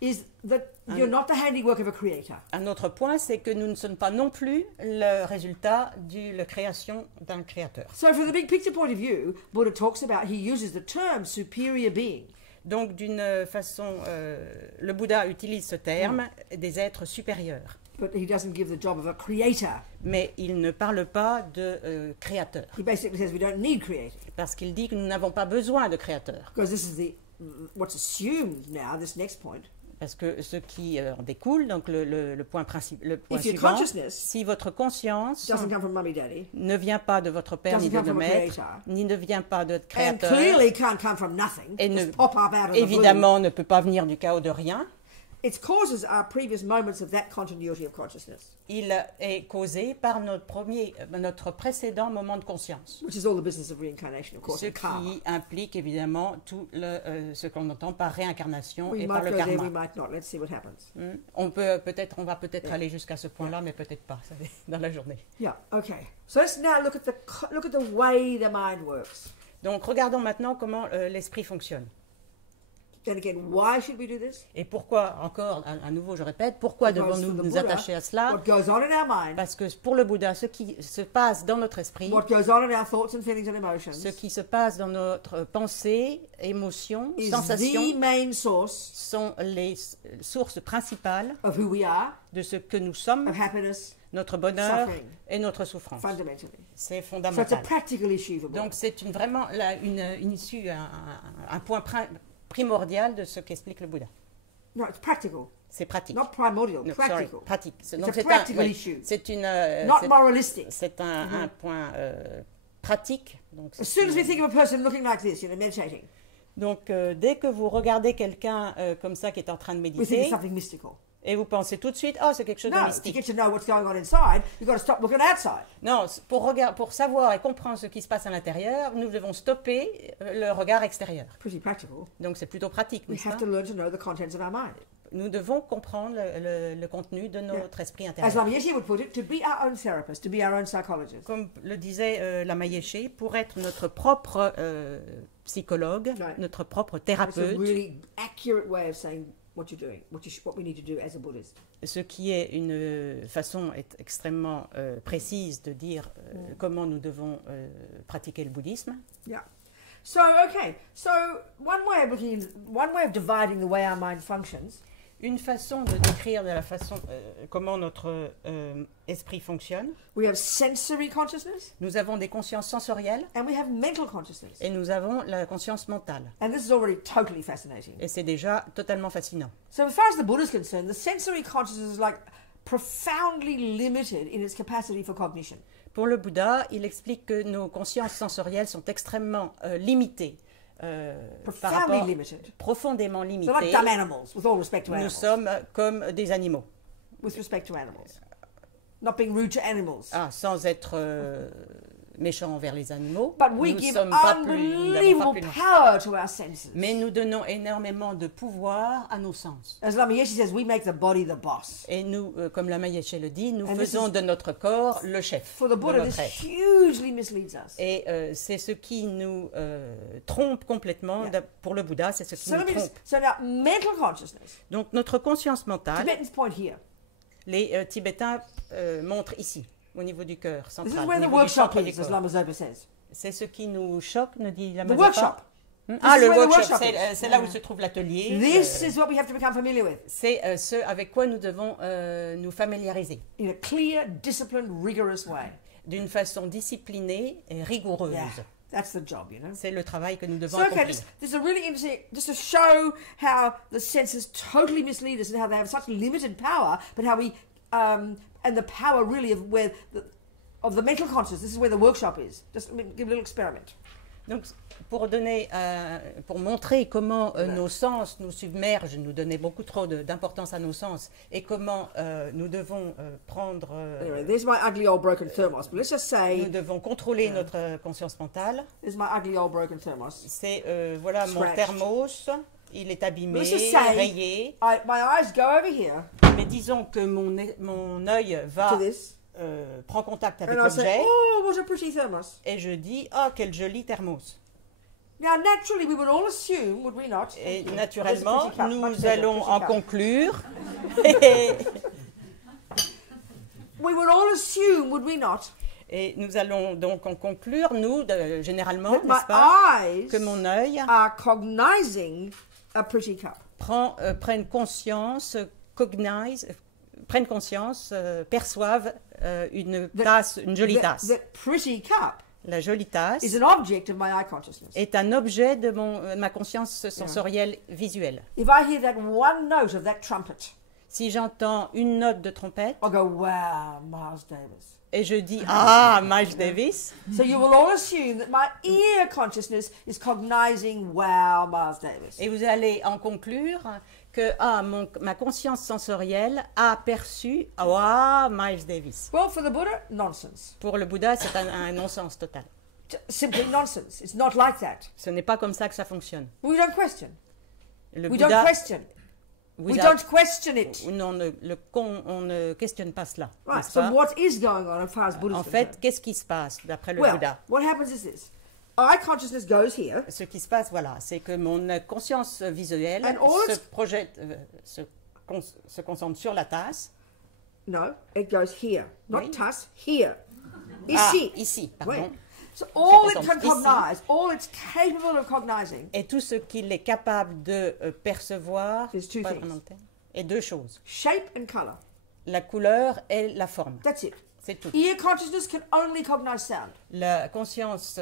is that you're not the handiwork of a creator. Un autre point, c'est que nous ne sommes pas non plus le résultat de la création d'un créateur. So from the big picture point of view, Buddha talks about, he uses the term superior being. Donc, d'une façon, le Bouddha utilise ce terme des êtres supérieurs, But he doesn't give the job of a creator. mais il ne parle pas de créateur, He basically says we don't need creators. parce qu'il dit que nous n'avons pas besoin de créateur. Because this is what's assumed now, this next point. Parce que ce qui en découle, donc le point principal, le point If your suivant, consciousness si votre conscience doesn't come from mummy daddy, ne vient pas de votre père ni doesn't de come from a maître, creator, ni ne vient pas de and créateur, clearly can't come from nothing, et just ne, pop up out of the blue, évidemment ne peut pas venir du chaos de rien, it causes our previous moments of that continuity of consciousness, il est causé par notre précédent moment de conscience. which is all the business of reincarnation, of course, Ce and karma. qui implique évidemment tout ce qu'on entend par réincarnation We et par might le go there, we karma. might not. Let's see what happens. On va peut-être aller jusqu'à ce point-là, mais peut-être pas ça, dans la journée. Yeah. Okay. So let's now look at the way the mind works. Donc regardons maintenant comment l'esprit fonctionne. Then again, why should we do this? Et pourquoi, encore à nouveau je répète, pourquoi Because devons-nous for the nous Buddha, attacher à cela? what goes on in our mind, Parce que pour le Bouddha, ce qui se passe dans notre esprit, what goes on in our thoughts and feelings and emotions, ce qui se passe dans notre pensée, émotions, is sensations, the main source sont les sources principales of who we are, de ce que nous sommes, of happiness, notre bonheur suffering. et notre souffrance. fundamentally. C'est So it's a fondamental. practical issue for Buddha. Donc c'est vraiment une issue, un point primordial de ce qu'explique le Bouddha. No, it's practical, C'est pratique. not primordial. No, practical. sorry, pratique. It's a practical issue, c'est not moralistic. c'est un point pratique. Donc, As soon as we think of a person looking like this, meditating, dès que vous regardez quelqu'un comme ça qui est en train de we think méditer, it's something mystical. et vous pensez tout de suite, oh, c'est quelque chose de No, to mystique. get to know what's going on inside, you've got to stop looking outside. Non, pour savoir et comprendre ce qui se passe à l'intérieur, nous devons stopper le regard extérieur. Pretty practical. Donc c'est plutôt pratique, We n'est-ce have pas? to learn to know the contents of our mind. Nous devons comprendre le contenu de notre esprit As intérieur. Lama Yeshe would put it, to be our own therapist, to be our own psychologist. Comme le disait Lama Yeshe, pour être notre propre psychologue, Right. notre propre It's a thérapeute, really accurate way of saying what you're doing, what we need to do as a Buddhist. ce qui est une façon extrêmement précise de dire comment nous devons pratiquer le bouddhisme. Yeah. So, okay. So, one way of dividing the way our mind functions Une façon de décrire de la façon comment notre esprit fonctionne. we have sensory consciousness Nous avons des consciences sensorielles and we have mental consciousness. et nous avons la conscience mentale. And this is already totally fascinating. Et c'est déjà totalement fascinant. So, as far as the Buddha is concerned, the sensory consciousness is like profoundly limited in its capacity for cognition. Pour le Bouddha, il explique que nos consciences sensorielles sont extrêmement limitées. Par Profoundly rapport, limited. profondément So, like limitées. dumb animals, with all respect to Nous animals. sommes comme des animaux. With respect to animals. Not being rude to animals. Sans être méchants envers les animaux. But we Nous give sommes pas plus, nous n'avons pas unbelievable plus loin. power to our senses. Mais nous donnons énormément de pouvoir à nos sens. As Lama Yeshe says, we make the body the boss. Et nous, comme Lama Yeshe le dit, nous And this faisons is- de notre corps le chef For the de Buddha, notre this être. hugely misleads us. Et c'est ce qui nous trompe complètement. Yeah. Pour le Bouddha, c'est ce qui So, nous let me trompe. just, so now, mental consciousness. Donc notre conscience mentale, Tibetans point here. les Tibétains montrent ici, au niveau du cœur This central, is au where the niveau du workshop centre du is, as corps. Lama Zopa says. C'est ce qui nous choque, nous dit Lama The Zopa. workshop. Ah, This le is where the workshop, workshop is. c'est là où se trouve l'atelier. This is what we have to become familiar with C'est ce avec quoi nous devons nous familiariser, in a clear, disciplined, rigorous way. d'une façon disciplinée et rigoureuse. Yeah, that's the job, C'est le travail que nous devons So, okay, accomplir. this is a really interesting, just to show how the senses totally mislead us and how they have such limited power, but how we, and the power really of the mental consciousness. This is where the workshop is. Just give a little experiment. Donc, pour montrer comment nos sens nous submergent, nous donner beaucoup trop d'importance à nos sens, et comment nous devons prendre, Anyway, there's my ugly old broken thermos. But let's just say, nous devons contrôler notre conscience mentale. there's my ugly old broken thermos. C'est, voilà, mon Scratched. thermos, il est abîmé, Let's just say, rayé, my eyes go over here mais disons que mon œil va, to this, prend contact avec and I say, l'objet, oh, what a pretty thermos. et je dis, oh, quel joli thermos. Now, naturally, we would all assume, would we not? Et Thank you. naturellement, There's a pretty cup, much nous better, allons pretty en cup. conclure. Et, We would all assume, would we not, et nous allons donc en conclure, nous, généralement, that my n'est-ce pas, eyes que mon œil are cognizing a pretty cup. prenne conscience, prenne conscience, perçoivent une tasse, une jolie tasse. That pretty cup La jolie tasse is an object of my eye consciousness. est un objet de ma conscience sensorielle visuelle. If I hear that one note of that trumpet, Si j'entends une note de trompette I'll go, wow, Miles Davis. et je dis « Ah, Miles Davis », So you will all assume that my ear consciousness is cognizing, wow, Miles Davis. et vous allez en conclure que ma conscience sensorielle a perçu « Ah, Miles Davis ». Well, for the Buddha, nonsense. Pour le Bouddha, c'est un non-sens total. Simply nonsense. It's not like that. Ce n'est pas comme ça que ça fonctionne. We don't question. Le We Bouddha don't question. vous We a- don't question it. on ne questionne pas cela. Right. n'est-ce So pas? what is going on as far as Buddhism En is fait, concerned? qu'est-ce qui se passe d'après le Well, Bouddha? what happens is this. Eye consciousness goes here, Ce qui se passe, voilà, c'est que mon conscience visuelle And all se projette, se concentre sur la tasse. no, it goes here. Not Oui. tuss, here. Ah, Ici. ici, Oui. pardon. So all it concentre can ici. cognize, all it's capable of cognizing, Et tout ce qu'il est capable de percevoir, There's two pas things. vraiment le terme, et deux choses, shape and color. la couleur et la forme. That's it. C'est tout. Ear consciousness can only cognize sound. La conscience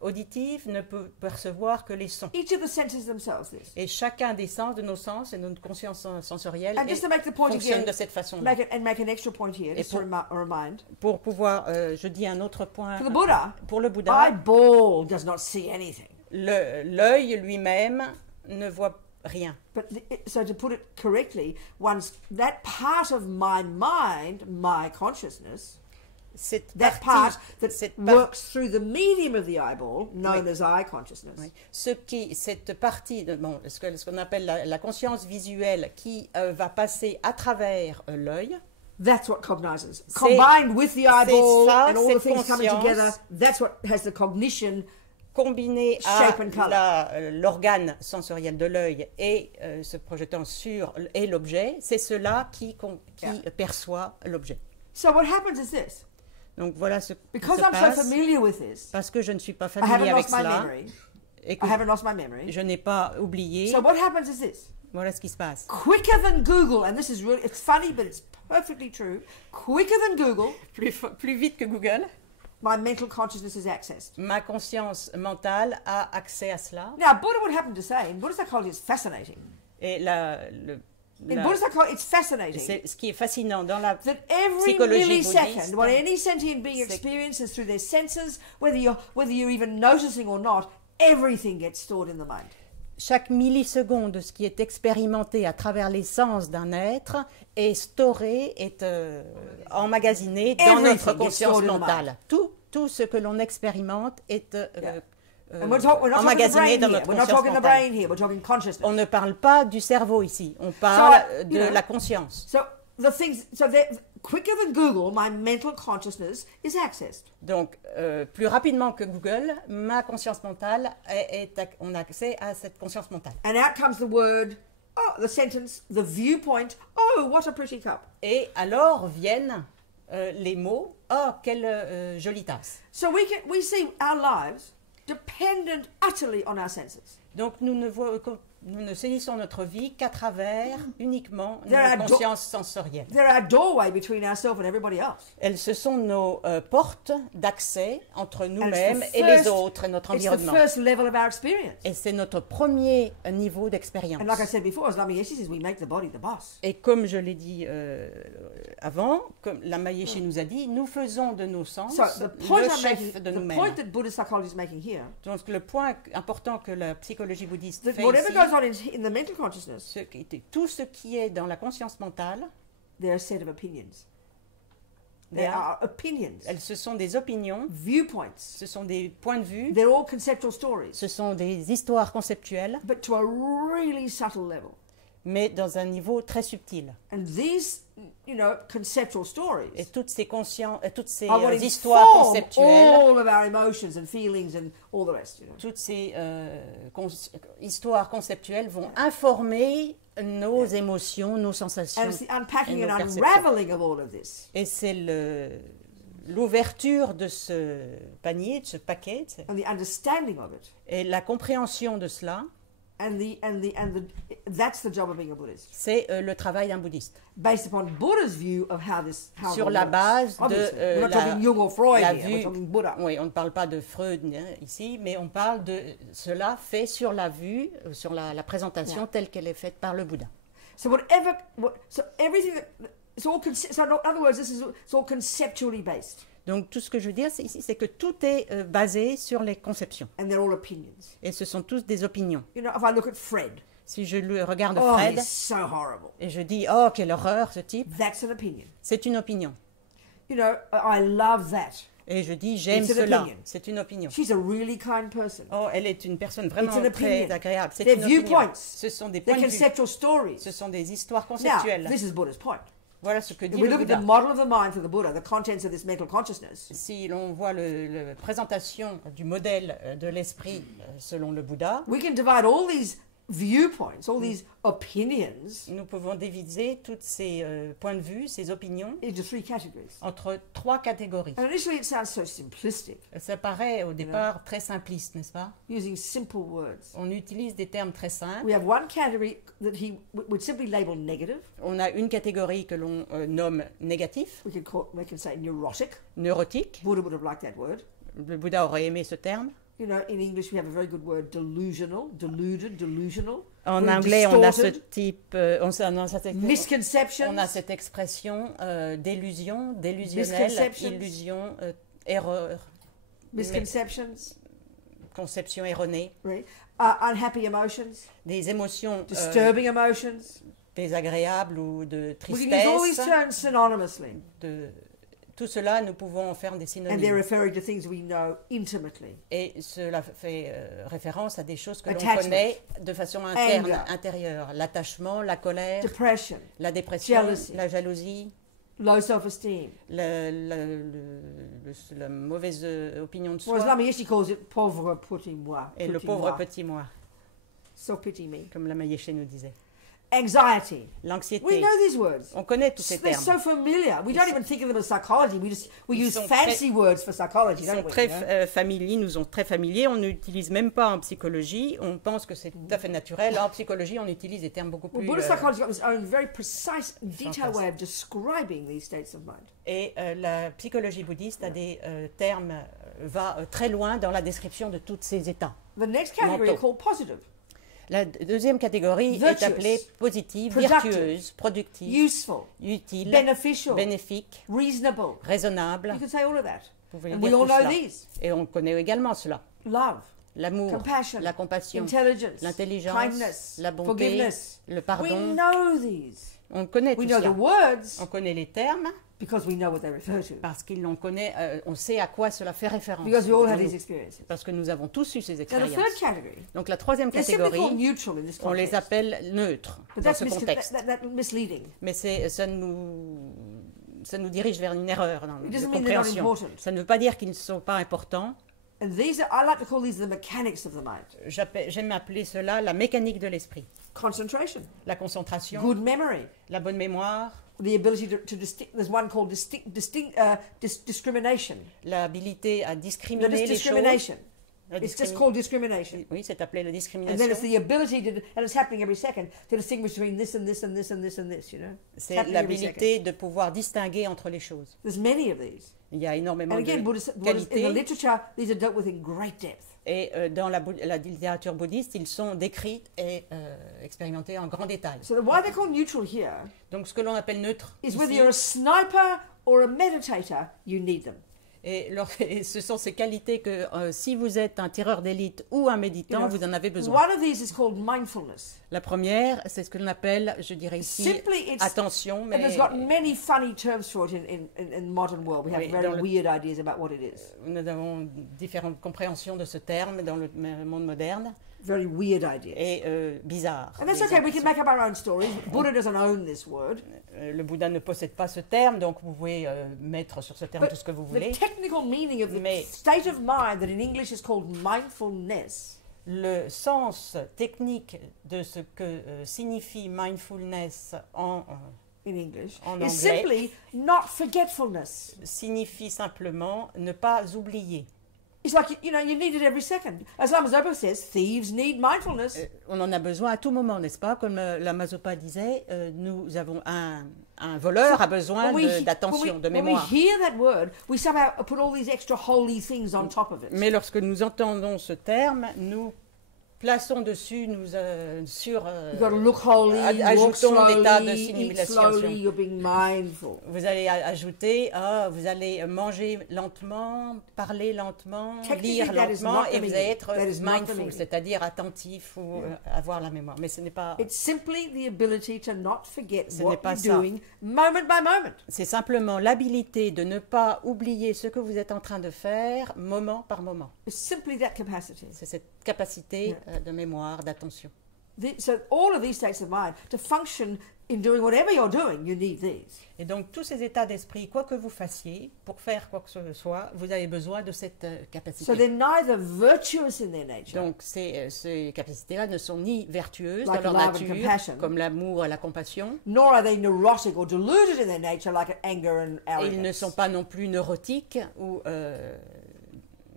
auditive ne peut percevoir que les sons. Each of the senses themselves, this. Et chacun des sens de nos sens et notre conscience sensorielle And just to make the point fonctionne again, de cette façon-là. make an extra point here, just to remind. Pour pouvoir, je dis un autre point, For the Buddha, pour le Bouddha, eyeball does not see anything. l'œil lui-même ne voit rien. But so to put it correctly, that part of my mind, my consciousness, Cette that part that cette works through the medium of the eyeball, known Oui. as eye consciousness, oui. Cette partie, ce qu'on appelle la conscience visuelle qui va passer à travers l'œil, that's what cognizes. Combined with the eyeball ça, and all the cette things coming conscience. together, that's what has the cognition. combiné Shape and color. à l'organe sensoriel de l'œil et se projetant sur l'objet, c'est cela qui perçoit l'objet. So what happens is this. Donc voilà ce qui Because se I'm passe. so familiar with this, Parce que je ne suis pas I familier haven't avec lost my cela memory. et I que haven't lost my memory. je n'ai pas oublié, So what happens is this. voilà ce qui se passe. Quicker than Google, and this is really, it's funny, but it's perfectly true. Quicker than Google, Plus vite que Google, my mental consciousness is accessed. ma conscience mentale a accès à cela. Now, Buddha would happen to say, in Buddhist psychology, it's fascinating. Et In Buddhist psychology, it's fascinating ce qui est fascinant dans la that every psychologie millisecond, bouddhiste, what any sentient being experiences through their senses, whether you're even noticing or not, everything gets stored in the mind. chaque milliseconde de ce qui est expérimenté à travers les sens d'un être est storé, est emmagasiné dans Everything notre gets conscience stored in the mentale. Tout ce que l'on expérimente est And we're not talking the emmagasiné brain dans here. notre We're not conscience talking the mentale. brain here. We're talking consciousness. On ne parle pas du cerveau ici, on parle you de know, la conscience. So quicker than Google, my mental consciousness is accessed. Donc, plus rapidement que Google, ma conscience mentale on a accès à cette conscience mentale. And out comes the word, the sentence, the viewpoint, oh, what a pretty cup. Et alors viennent les mots, oh, quelle jolie tasse. So we see our lives dependent utterly on our senses. Donc nous ne saisissons notre vie qu'à travers uniquement There are notre conscience sensorielle. They're our doorway between ourselves and everybody else. Ce sont nos portes d'accès entre nous-mêmes et les autres et notre It's the environnement. first level of our experience. Et c'est notre premier niveau d'expérience. And like I said before, as Lama Yeshe says, we make the body the boss. Et comme je l'ai dit avant, comme la Mayeshe nous a dit, nous faisons de nos sens So the point le I'm chef making, de the nous-mêmes. point that Buddhist psychology is making here, Donc le point important que la psychologie bouddhiste that fait whatever ici, goes on in the mental consciousness, tout ce qui est dans la conscience mentale, they're a set of opinions. They There are- are opinions, ce sont des opinions, viewpoints. ce sont des points de vue, They're all conceptual stories, ce sont des histoires conceptuelles, but to a really subtle level. mais dans un niveau très subtil. And these, conceptual stories Et toutes ces are what histoires inform conceptuelles, all of our emotions and feelings and all the rest. toutes ces histoires conceptuelles vont informer nos émotions, nos sensations. And it's the unpacking et nos and perceptions. unraveling of all of this Et c'est l'ouverture de ce panier, de ce paquet, and the understanding of it. et la compréhension de cela, That's the job of being a Buddhist, c'est le travail d'un bouddhiste. based upon Buddha's view of how Sur God la works. base de Obviously, we're not la talking Jung or Freud la here, we're vue. talking Buddha. Oui, on ne parle pas de Freud ici, mais on parle de cela fait sur la vue, sur la présentation Yeah. telle qu'elle est faite par le Bouddha. So everything it's all so in other words, it's all conceptually based, Donc tout ce que je veux dire ici, c'est que tout est basé sur les conceptions. and they're all opinions. Et ce sont tous des opinions. If I look at Fred, Si je regarde oh, Fred he's so horrible. et je dis « Oh, quelle horreur ce type That's an opinion. », c'est une opinion. I love that. Et je dis « J'aime It's an cela opinion. », c'est une opinion. She's a really kind person. Oh, elle est une personne vraiment It's an très opinion. agréable. C'est They're une opinion. viewpoints. Ce sont des They're points de vue. conceptual stories. Ce sont des histoires Now, conceptuelles. this is Buddha's point. Voilà ce que If dit we le look at the Bouddha. model of the mind for the Buddha, the contents of this mental consciousness, Si l'on voit la présentation du modèle de l'esprit selon le Bouddha, we can divide all these viewpoints, all these opinions, nous pouvons diviser tous ces points de vue, ces opinions, into three categories. entre trois catégories. And initially it sounds so simplistic, Ça paraît au départ très simpliste, n'est-ce pas? using simple words. On utilise des termes très simples. We have one category that he would simply label negative. On a une catégorie que l'on nomme négatif, We can say neurotic. neurotique. Buddha would have liked that word. Le Bouddha aurait aimé ce terme. In English we have a very good word, delusional, deluded, delusional. En Very anglais, on a ce distorted. type, Misconceptions. on a cette expression d'illusion, délusionnelle, Misconceptions. illusion, erreur, Misconceptions, conception erronée, right? Unhappy emotions, des émotions disturbing emotions. désagréables ou de We can use all these tristesse. terms synonymously, Tout cela, nous pouvons en faire des and they're synonymes. referring to things we know intimately. Et cela fait référence à des choses que l'on Attachment. connaît de façon interne, Anger. intérieure. L'attachement, la colère, Depression, la dépression, Jealousy. la jalousie, low self-esteem. la mauvaise opinion de Whereas soi Lama Yeshe calls it pauvre petit moi. et le petit pauvre moi. petit moi, Self-pity me. comme la Mayeshe nous disait. Anxiety. We L'anxiété, know these words. on connaît tous ces They're termes. so familiar. We don't even think of them as psychology. We Ils use sont fancy words for psychology, Ils don't sont we? très you know? familiers, nous sont très familiers. On n'utilise même pas en psychologie. On pense que c'est tout à fait naturel. En psychologie, on utilise des termes beaucoup Well, plus. Buddhist psychology got its own very precise and detailed Fantastic. way of describing these states of mind. Et la psychologie bouddhiste a des termes, va très loin dans la description de tous ces états. The next category are Mentaux. called positive, La deuxième catégorie Virtuous. est appelée positive, Productive. vertueuse, productive, useful, utile, beneficial, bénéfique, reasonable. raisonnable. You can say all of that. Vous pouvez And dire we all tout know cela. these. Et on connaît également cela. Love, L'amour, compassion, la compassion, intelligence, l'intelligence, kindness, la bonté, forgiveness. le We pardon. know these. On connaît We tout know the cela. words On connaît les termes because we know what they refer to. parce qu'on connaît, on sait à quoi cela fait référence. Because we all have Pour these nous. experiences. Parce que nous avons tous eu ces Now, the expériences. third category, Donc la troisième they're simply called catégorie, neutral in this on les context. appelle neutres But dans that's ce contexte. that's misleading. Mais ça nous dirige vers une erreur dans It la doesn't mean they're not compréhension. important. Ça ne veut pas dire qu'ils ne sont pas importants. And I like to call these the mechanics of the mind. J'aime appeler cela la mécanique de l'esprit. Concentration, La concentration, good memory, la bonne mémoire, the ability to distinct. There's one called discrimination. l'habilité à No, discriminer just les choses. discrimination. La It's just discrimi- called discrimination. Oui, c'est appelé la And then discrimination. it's the ability to, and it's happening every second, to distinguish between this and this. You know, C'est happening every second. l'habilité de pouvoir distinguer entre les choses. There's many of these. Il y a énormément And again, de Buddhists, in the qualités. literature, these are dealt with in great depth. Et dans la littérature bouddhiste, ils sont décrits et expérimentés en grand détail. So why they're called neutral here Donc ce que l'on appelle neutre, is ici, whether you're a sniper or a meditator, you need them. et ce sont ces qualités que si vous êtes un tireur d'élite ou un méditant, You know, vous en avez besoin. One of these is called mindfulness. La première, c'est ce que l'on appelle, je dirais ici, Simply, it's attention, and mais there's got many funny terms for it in the modern world. We have Oui, very dans le- weird ideas about what it is. nous avons différentes compréhensions de ce terme dans le monde moderne Very weird ideas. et bizarre. And that's okay. We can make up our own stories. Buddha doesn't own this word. Le Bouddha ne possède pas ce terme, donc vous pouvez mettre sur ce terme tout ce que vous The voulez. technical meaning of the Mais- state of mind that in English is called mindfulness Le sens technique de ce que signifie mindfulness in English En is anglais. simply not forgetfulness. signifie simplement ne pas oublier. It's like, you know, you need it every second. As Lama Zopa says, thieves need mindfulness. On en a besoin à tout moment, n'est-ce pas? Comme la Mazopa disait, nous avons un voleur a besoin d'attention, de when we mémoire. hear that word, we somehow put all these extra holy things on top of it. Mais lorsque nous entendons ce terme, nous plaçons dessus, sur... You've got to look holy, walk ajoutons des tas de slowly, eat simulations. slowly, you're being mindful. Vous allez ajouter, vous allez manger lentement, parler lentement, Technically, lire that is lentement, not the et vous meaning. allez être That is not the mindful, meaning. c'est-à-dire attentif ou avoir la mémoire. Mais ce n'est pas... It's simply the ability to not forget Ce n'est what pas you're ça. doing moment by moment. C'est simplement l'habilité de ne pas oublier ce que vous êtes en train de faire, moment par moment. It's simply that capacity. C'est cette capacité de mémoire, d'attention. So all of these states of mind, to function in doing whatever you're doing, you need these. Et donc tous ces états d'esprit, quoi que vous fassiez, pour faire quoi que ce soit, vous avez besoin de cette capacité. So they're neither virtuous in their nature, Donc ces capacités-là ne sont ni vertueuses Like dans leur love and nature, compassion. comme l'amour et la compassion, nor are they neurotic or deluded in their nature, like anger and et ils ne arrogance. sont pas non plus neurotiques ou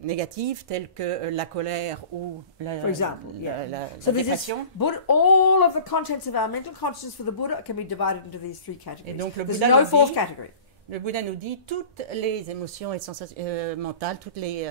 négatives, telles que la colère ou la, For example, la So there's this dépression. Buddha, all of the contents of our mental consciousness for the Buddha can be divided into these three categories. Et donc, le There's Bouddha no nous fourth dit- category. Le Bouddha nous dit toutes les émotions et sensations mentales, toutes les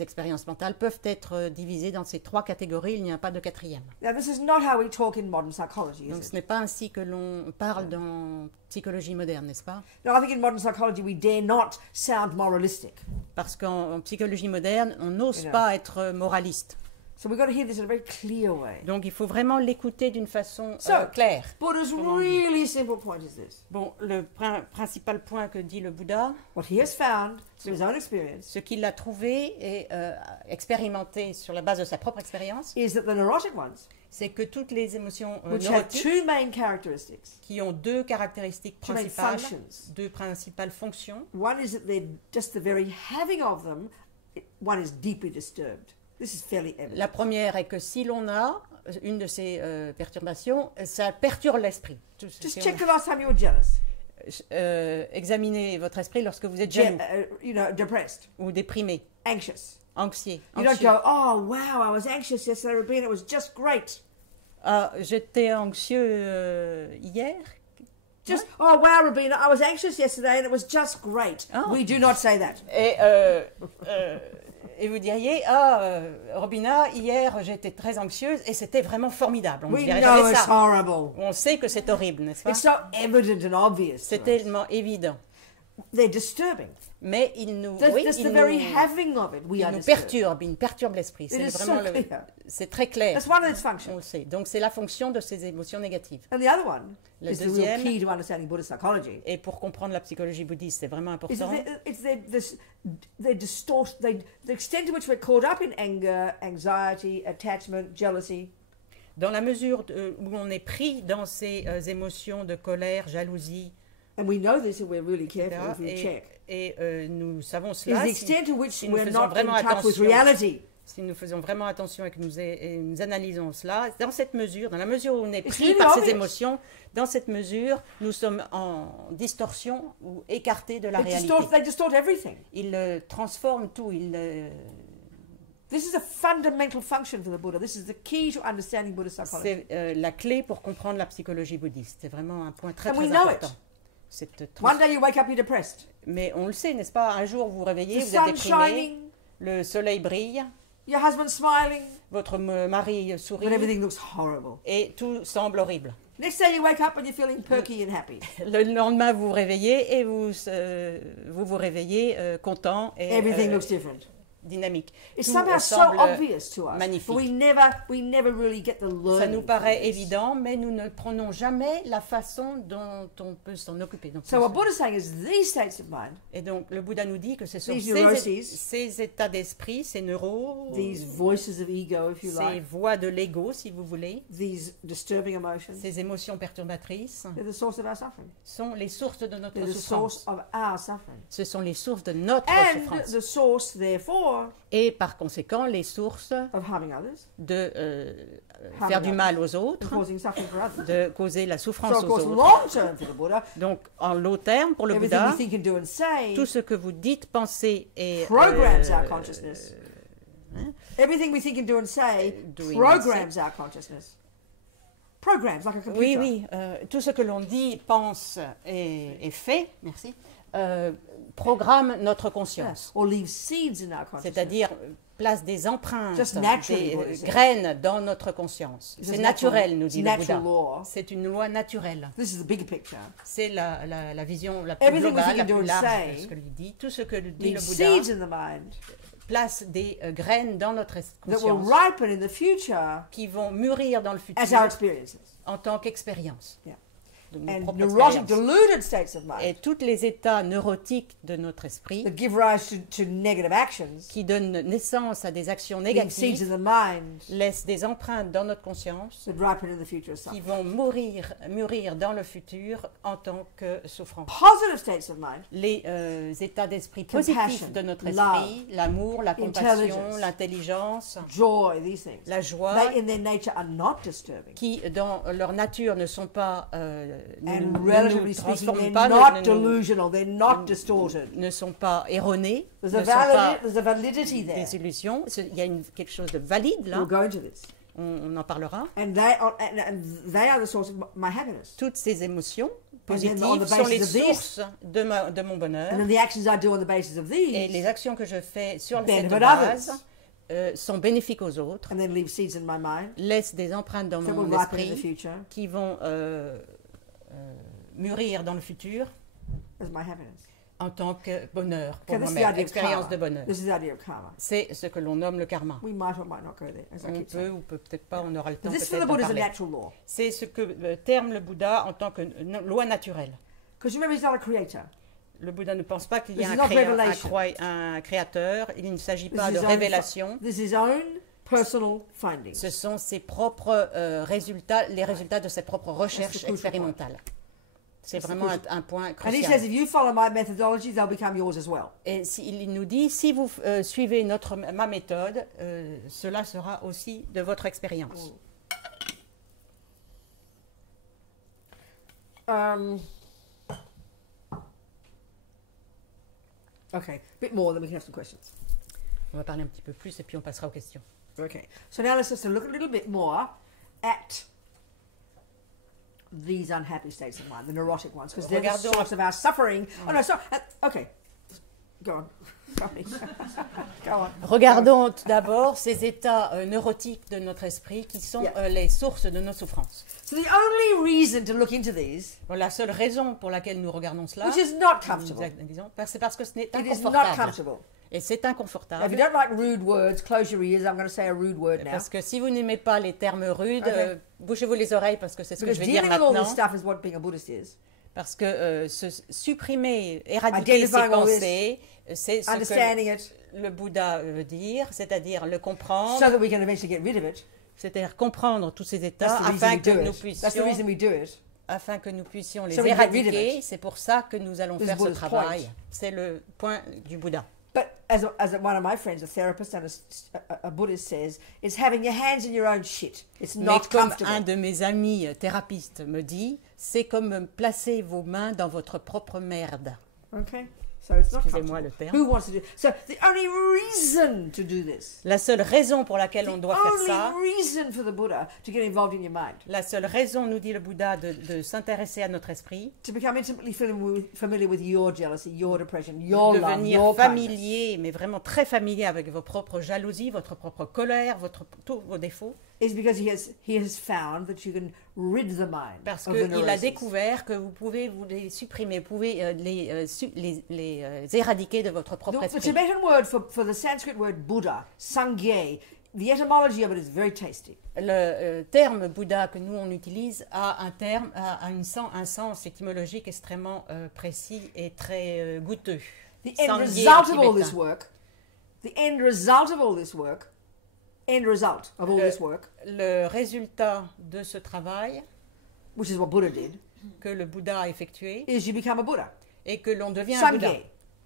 expériences mentales peuvent être divisées dans ces trois catégories. Il n'y a pas de quatrième. Now, this is not how we talk in modern psychology, Donc is ce it? n'est pas ainsi que l'on parle dans psychologie moderne, n'est-ce pas? No, I think in modern psychology we dare not sound moralistic. Parce qu'en psychologie moderne, on n'ose You know. pas être moraliste. So we've got to hear this in a very clear way. Donc il faut vraiment l'écouter d'une façon So, claire. Buddha's Comment- really simple point is this. Bon, le principal point que dit le Bouddha, What he has found through his own experience ce qu'il a trouvé et expérimenté sur la base de sa propre expérience, is that the neurotic ones, c'est que toutes les émotions which have neurotiques two main characteristics, qui ont deux caractéristiques two main principales, functions. deux principales fonctions. One is that they're just the very having of them, one is deeply disturbed. This is fairly evident. La première est que si l'on a une de ces perturbations, ça perturbe l'esprit. Just Si check the last time you were jealous, examinez votre esprit lorsque vous êtes Je- jaloux you know, depressed, ou déprimé, anxious. anxieux. You don't go, oh wow, I was anxious yesterday, Rabina, it was just great. Ah, j'étais anxieux hier. Just, oh wow, Rabina, I was anxious yesterday and it was just great. Oh. We do not say that. Et vous diriez, Robina, hier j'étais très anxieuse et c'était vraiment formidable. On ne We dirait know jamais it's ça. horrible. On sait que c'est horrible, n'est-ce pas? It's so evident and obvious. C'est to us. tellement évident. They're disturbing. Mais il nous, Just, oui, just il the nous, very having of it, we il are nous disturbed. perturbe l'esprit. It C'est is vraiment so clear. c'est très clair. That's one of its On functions. le sait. Donc c'est la fonction de ces émotions négatives. And the other one Le is the real deuxième- key to understanding Buddhist psychology. Et pour comprendre la psychologie bouddhiste, c'est vraiment Is that important. they distort, the extent to which we're caught up in anger, anxiety, attachment, jealousy, Dans la mesure où on est pris dans ces émotions de colère, jalousie, and we know this if we're really careful, etc., if we check, et nous savons is cela the si, extent to which si nous we're faisons not in vraiment touch with attention. reality. si nous faisons vraiment attention et que nous analysons cela, dans cette mesure, dans la mesure où on est It's pris really par ces obvious. émotions, dans cette mesure, nous sommes en distorsion ou écartés de la réalité. They distort everything. Ils transforment tout, This is a fundamental function for the Buddha. This is the key to understanding Buddhist psychology. c'est la clé pour comprendre la psychologie bouddhiste. C'est vraiment un point très And we très know important. it. cette One day you wake up, you're depressed. Mais on le sait, n'est-ce pas? Un jour, vous vous réveillez, The vous êtes sun's déprimé, shining, le soleil brille, your husband's smiling, votre mari but sourit everything looks horrible. et tout semble horrible. Next day you wake up and you're feeling perky and happy. Le lendemain, vous vous réveillez et vous vous réveillez content et Everything looks different. dynamique. It's Tout somehow so semble obvious to us, magnifique. but we never really get the learning. Ça nous from paraît this. évident, mais nous ne prenons jamais la façon dont on peut s'en occuper. Donc, So what Buddha's saying is these states of mind, et donc, le Bouddha nous dit que ce sont These neuroses, ces états d'esprit, ces neuros, these voices of ego, if you ces like, voix de l'ego, si vous voulez, these disturbing emotions, ces émotions perturbatrices, they're the source of our suffering. sont les sources de notre They're the souffrance. source of our suffering. Ce sont les sources de notre And souffrance. the source, therefore, Et par conséquent, les sources of harming others de faire du mal aux and autres, causing suffering for others. de causer la So, souffrance of aux course, autres. long term for the Buddha, Donc, en long terme, pour le everything Bouddha, we think and do and say tout ce que vous dites, pensez et programs our consciousness. hein? Everything we think and do and say Doing programs our consciousness. Programs, like a computer. Oui, oui, tout ce que l'on dit, pense et fait, merci, programme notre Yeah. conscience. Or leave seeds in our consciousness. C'est-à-dire place des empreintes, Just naturally, des what is it? graines dans notre conscience. It's C'est just naturel, natural- nous it's dit le natural Bouddha. law. C'est une loi naturelle. This is the bigger picture. C'est la vision la plus Everything we globale, think la and do plus and large say de ce que lui dit. Tout ce que dit le Leave Bouddha seeds in the mind place des graines dans notre that will conscience ripen in the future qui vont mûrir dans le futur as our experiences. en tant qu'expérience. Yeah. De nos And propres neurotic, expériences. deluded states of Et mind tous les états neurotiques de notre esprit that give rise to negative actions, qui donnent naissance à des actions leave seeds négatives in the mind laissent des empreintes dans notre conscience that ripen in the future as qui suffering. vont mûrir dans le futur en tant que souffrance. Positive states of mind Les états d'esprit Compassion, positifs de notre love, esprit, l'amour, la compassion, intelligence, l'intelligence, joy, these things. la joie, They, in their nature, are not disturbing. qui dans leur nature ne sont pas, ne And nous relatively speaking, transforment they're pas, not ne delusional, they're not distorted. ne sont pas erronés, ne There's sont a, pas there's a validity there. des illusions. Il y a quelque chose de valide là, We'll go into this. on en parlera. And they are the source of my happiness. Toutes ces émotions then positives on the sont les basis of this- sources de mon bonheur. And then the actions I do on the basis of Et these, les actions que je fais sur cette benefit base others. Sont bénéfiques aux autres, and then leave seeds in my mind laissent des empreintes dans that will mon ripen in the esprit future qui vont mûrir dans le futur as my happiness. en tant que bonheur pour Okay, this is the moi-même, idea of expérience karma. de bonheur. This is the idea of karma. C'est ce que l'on nomme le karma. We might or might not go there, as I On keep peut saying. ou peut-être pas, on aura le temps But this for peut-être the d'en Buddha is a parler. natural law. C'est ce que terme le Bouddha en tant que loi naturelle. Because remember, he's not a creator. Le Bouddha ne pense pas qu'il y This a is not revelation. un créateur, il ne s'agit This pas is de his own révélation. This is his own personal findings. Ce sont ses propres résultats, les résultats de ses propres recherches crucial expérimentales. C'est That's the vraiment crucial- un point And he says, crucial. if you follow my methodology, they'll become yours as well. Et il nous dit, si vous suivez ma méthode, cela sera aussi de votre expérience. Okay, bit more, then we can have some questions. On va parler un petit peu plus et puis on passera aux questions. Okay, so now let's just look a little bit more at these unhappy states of mind, the neurotic ones, because they're the Regardons- source of our suffering. Oh no, sorry. Okay, go on. Sorry. Go on. Regardons tout d'abord ces états neurotiques de notre esprit qui sont Yeah. les sources de nos souffrances. So the only reason to look into these, Bon, la seule raison pour laquelle nous regardons cela, which is not nous comfortable, analysons, c'est parce que ce n'est it is not inconfortable. comfortable. Et c'est Now, if inconfortable. you don't like rude words, close your ears. I'm going to say a rude word now. Parce que si vous n'aimez pas les termes rudes, Okay. Bouchez-vous les oreilles parce que c'est ce que Because je vais dire dealing with all this maintenant. stuff is what being a Buddhist is. Parce que supprimer, éradiquer ces Identifying all this, pensées, c'est ce Understanding que it, le Bouddha veut dire, c'est-à-dire le comprendre, so that we can eventually get rid of it. c'est-à-dire comprendre tous ces états That's the reason afin we que do nous it. That's the reason puissions, we do it. afin que nous puissions les So we get rid of éradiquer. it. C'est pour ça que nous allons This faire is ce Buddha's travail. point. C'est le point du Bouddha. But as one of my friends, a therapist and a Buddhist says, it's having your hands in your own shit. It's Mais not comme comfortable. un de mes amis thérapeutes me dit, c'est comme placer vos mains dans votre propre merde. Okay. So it's not Excusez-moi le comfortable. terme. Who wants to do? So the only reason to do this, La seule raison pour laquelle on doit faire only ça, reason for the Buddha to get involved in your mind, la seule raison, nous dit le Bouddha, de s'intéresser à notre esprit, to become intimately familiar with your jealousy, your depression, your love, devenir your kindness, familier, mais vraiment très familier avec vos propres jalousies, votre propre colère, tous vos défauts, is because he has found that you can rid the mind parce of the qu'il a neuroses. découvert que vous pouvez vous les supprimer, vous pouvez les éradiquer de votre propre The esprit. Tibetan word for the Sanskrit word Buddha, Sangye, the etymology of it is very tasty. Le terme Bouddha que nous on utilise a un sens étymologique extrêmement précis et très goûteux. The end Sangye en result of all this tibétain. work, the end result of all this work, end result of all this work, Le résultat de ce travail which is what Buddha did, que le Bouddha a effectué is you become a Buddha. et que l'on devient un Bouddha, Sangye.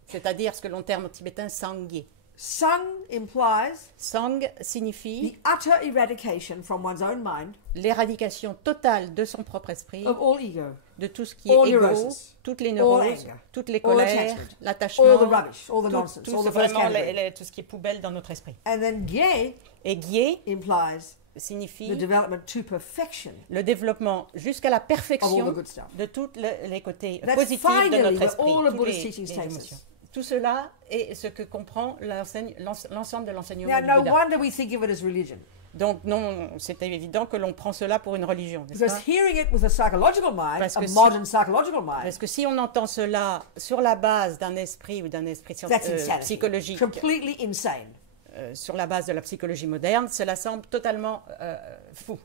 c'est-à-dire ce que l'on terme en tibétain Sangye. Sang implies Sang signifie the utter eradication from one's own mind l'éradication totale de son propre esprit, of all ego, de tout ce qui est all égo, neurosis, toutes les all neuroses, anger, toutes les all colères, attachment, l'attachement, all the rubbish, all the tout, nonsense, tout all ce- the first vraiment category. tout ce qui est poubelle dans notre esprit. And then Gye Et Gyé implies the signifie development to perfection le développement jusqu'à la of all the perfection good stuff. de tous les côtés That's positifs de finally notre where esprit, all of tous Buddha's les teachings takes émotions. us. Tout cela est ce que comprend l'ensemble de l'enseignement Now, du no Bouddha. wonder we think of it as religion. Donc non, c'est évident que l'on prend cela pour une religion, n'est-ce Because pas? hearing it with a psychological mind, Parce a que si- modern psychological mind, Parce que si on entend cela sur la base d'un esprit ou d'un esprit that's insanity. psychologique, Completely insane. sur la base de la psychologie moderne, cela semble totalement fou.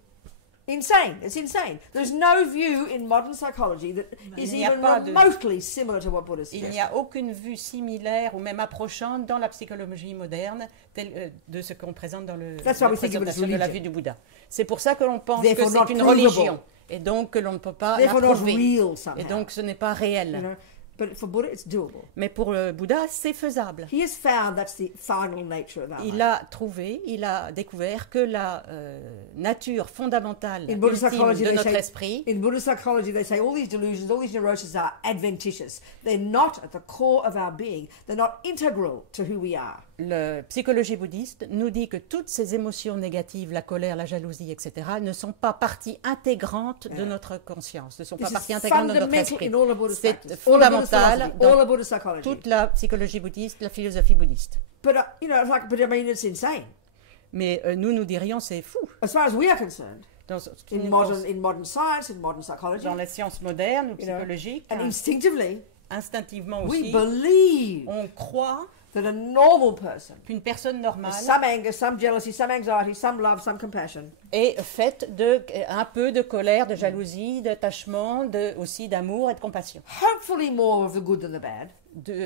Insane. It's insane. There's no view in modern psychology that is Il n'y a even pas de- remotely similar to what Buddha Il suggests. n'y a aucune vue similaire ou même approchante dans la psychologie moderne de ce qu'on présente dans That's la why we think of it as présentation de la religion. vue du Bouddha. C'est pour ça que l'on pense Therefore que not c'est une provable. religion et donc que l'on ne peut pas la Therefore not prouver. real somehow. Et donc ce n'est pas réel. you know? But for Buddha, it's doable. Mais pour le Bouddha, c'est faisable. He has found that's the final nature of our Il mind. a trouvé, il a découvert que la nature fondamentale In Buddhist ultime psychology, de they notre say, esprit, in Buddhist psychology, they say all these delusions, all these neuroses are adventitious. They're not at the core of our being. They're not integral to who we are. la psychologie bouddhiste nous dit que toutes ces émotions négatives, la colère, la jalousie, etc., ne sont pas partie intégrante de notre conscience, ne sont pas This partie is intégrante de notre fundamental esprit. in all of Buddhist C'est practice, all of Buddhist fondamental philosophy, all dans of Buddhist psychology. toute la psychologie bouddhiste, la philosophie bouddhiste. But but I mean, it's insane. Mais nous dirions c'est fou. As far as we are concerned, Dans, ce qui in nous modern science, in modern psychology, dans les sciences modernes ou you know, psychologiques, and instinctively, instinctivement we aussi, believe on croit that a normal person qu'une personne normale has some anger, some jealousy, some anxiety, some love, some compassion, est faite de un peu de colère, de jalousie, d'attachement, aussi d'amour et de compassion, hopefully more of the good than the bad.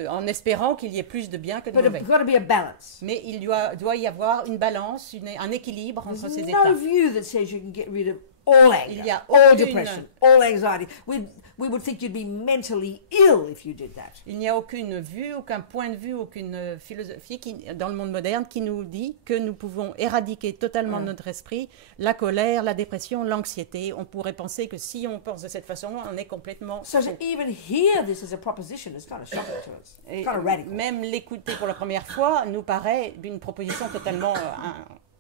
en espérant qu'il y ait plus de bien que de But mauvais. there's got to be a balance. Mais il doit y avoir une balance, un équilibre entre ces There's états. no view that says you can get rid of all anger, Il y a all aucune- depression, all anxiety. We would think you'd be mentally ill if you did that. Il n'y a aucune vue, aucun point de vue, aucune philosophie dans le monde moderne qui nous dit que nous pouvons éradiquer totalement de notre esprit la colère, la dépression, l'anxiété. On pourrait penser que si on pense de cette façon, on est complètement So fou. to even hear this as a proposition is kind of shocking to us. Et It's kind of radical. même l'écouter pour la première fois nous paraît une proposition totalement...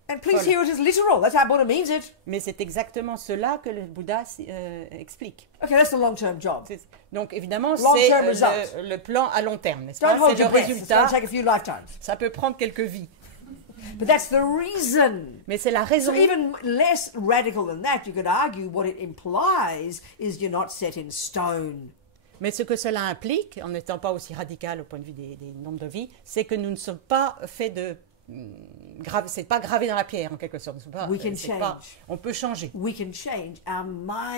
And please hear it as literal. That's how Buddha means it. mais c'est exactement cela que le Bouddha explique. Okay, that's the long-term job. Donc évidemment, Long c'est term results. le plan à long terme, n'est-ce pas? Don't hold C'est le your breath. It's going résultat. to take a few lifetimes. Ça peut prendre quelques vies. But that's the reason. Mais c'est la raison. So even less radical than that, you could argue what it implies is you're not set in stone. Mais ce que cela implique, en n'étant pas aussi radical au point de vue des nombres de vies, c'est que nous ne sommes pas faits de... c'est pas gravé dans la pierre, en quelque sorte. We can change. On peut changer. We can change our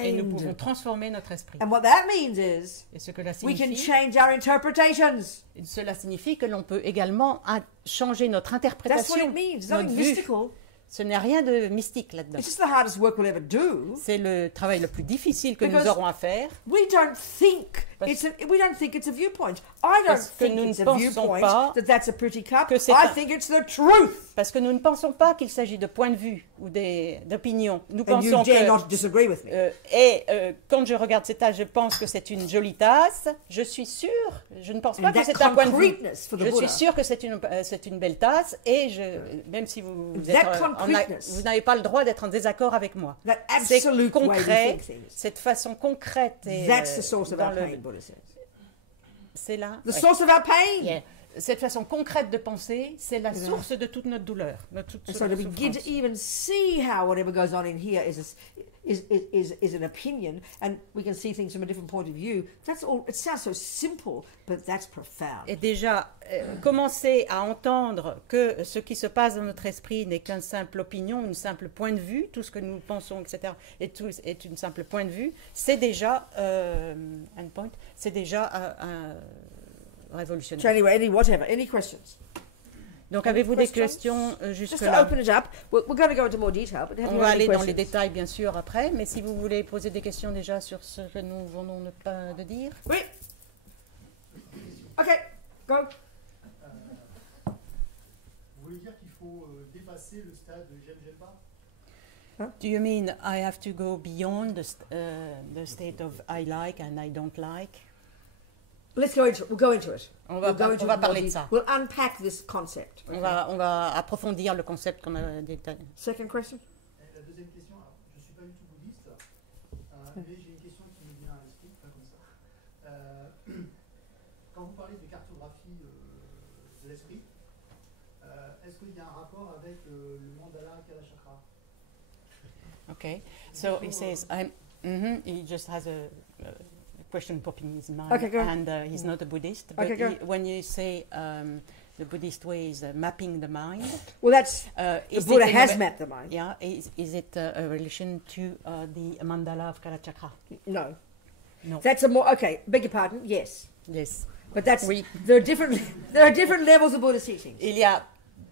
Et nous pouvons mind. transformer notre esprit. And what that means is Et ce que cela we can signifie, change our interpretations. cela signifie que l'on peut également changer notre That's what interprétation, it means. It's notre nothing vue. mystical. Ce n'est rien de mystique là-dedans. It's just the hardest work we'll ever do. C'est le travail le plus difficile que Because- nous aurons à faire. We don't think We don't think it's a viewpoint. I don't Parce que think nous it's ne a pensons viewpoint pas that that's a pretty cup. que c'est I un- think it's the truth. Parce que nous ne pensons pas qu'il s'agit de points de vue ou d'opinions. Nous And you pensons dare que... not disagree with me. Quand je regarde cette tasse, je pense que c'est une jolie tasse. Je suis sûre, je ne pense pas And que that c'est un point de vue. concreteness for the Je suis Buddha. sûre que c'est une belle tasse et même si vous n'avez pas le droit d'être en désaccord avec moi. That C'est absolute way we concret, think things. cette façon concrète. Et, That's the source of dans our le- pain, Buddha says. C'est là. The ouais. source of our pain. Yeah. Cette façon concrète de penser, c'est la source de toute notre douleur, de toute And so to notre begin to souffrance. even see how whatever goes on in here is an opinion, and we can see things from a different point of view. That's all. It sounds so simple, but that's profound. Et déjà, commencer à entendre que ce qui se passe dans notre esprit n'est qu'une simple opinion, une simple point de vue, tout ce que nous pensons, etc., est une simple point de vue, c'est déjà un point, c'est déjà un So révolutionnaire. anyway, any questions? Donc, avez-vous des questions? questions Just to jusque-là? open it up, we're going to go into more detail, but have On you va any aller dans les questions? détails, bien sûr, après, mais si vous voulez poser des questions déjà sur ce que nous venons de dire. Oui. Okay, go. Vous voulez dire qu'il faut dépasser le stade j'aime pas? Do you mean I have to go beyond the state of I like and I don't like? Let's go into it. We'll go into it. On va We'll go into on va it more parler de deep. ça. We'll unpack this concept. On va approfondir le concept qu'on a détaillé. Second question. La deuxième question, alors, je ne suis pas du tout bouddhiste, mais j'ai une question qui me vient à l'esprit, pas comme ça. Quand vous parlez de cartographie de l'esprit, est-ce qu'il y a un rapport avec le mandala Kala Chakra? Okay, so he says, he just has a question popping in his mind, Okay, go. and he's not a Buddhist. But Okay, go. when you say the Buddhist way is mapping the mind, Well, that's the is Buddha it in has a- mapped the mind. Yeah, is it a relation to the mandala of Kalachakra? No. No. That's a more okay. Beg your pardon. Yes, Yes. but that's Oui. there are different levels of Buddhist teachings. Il y a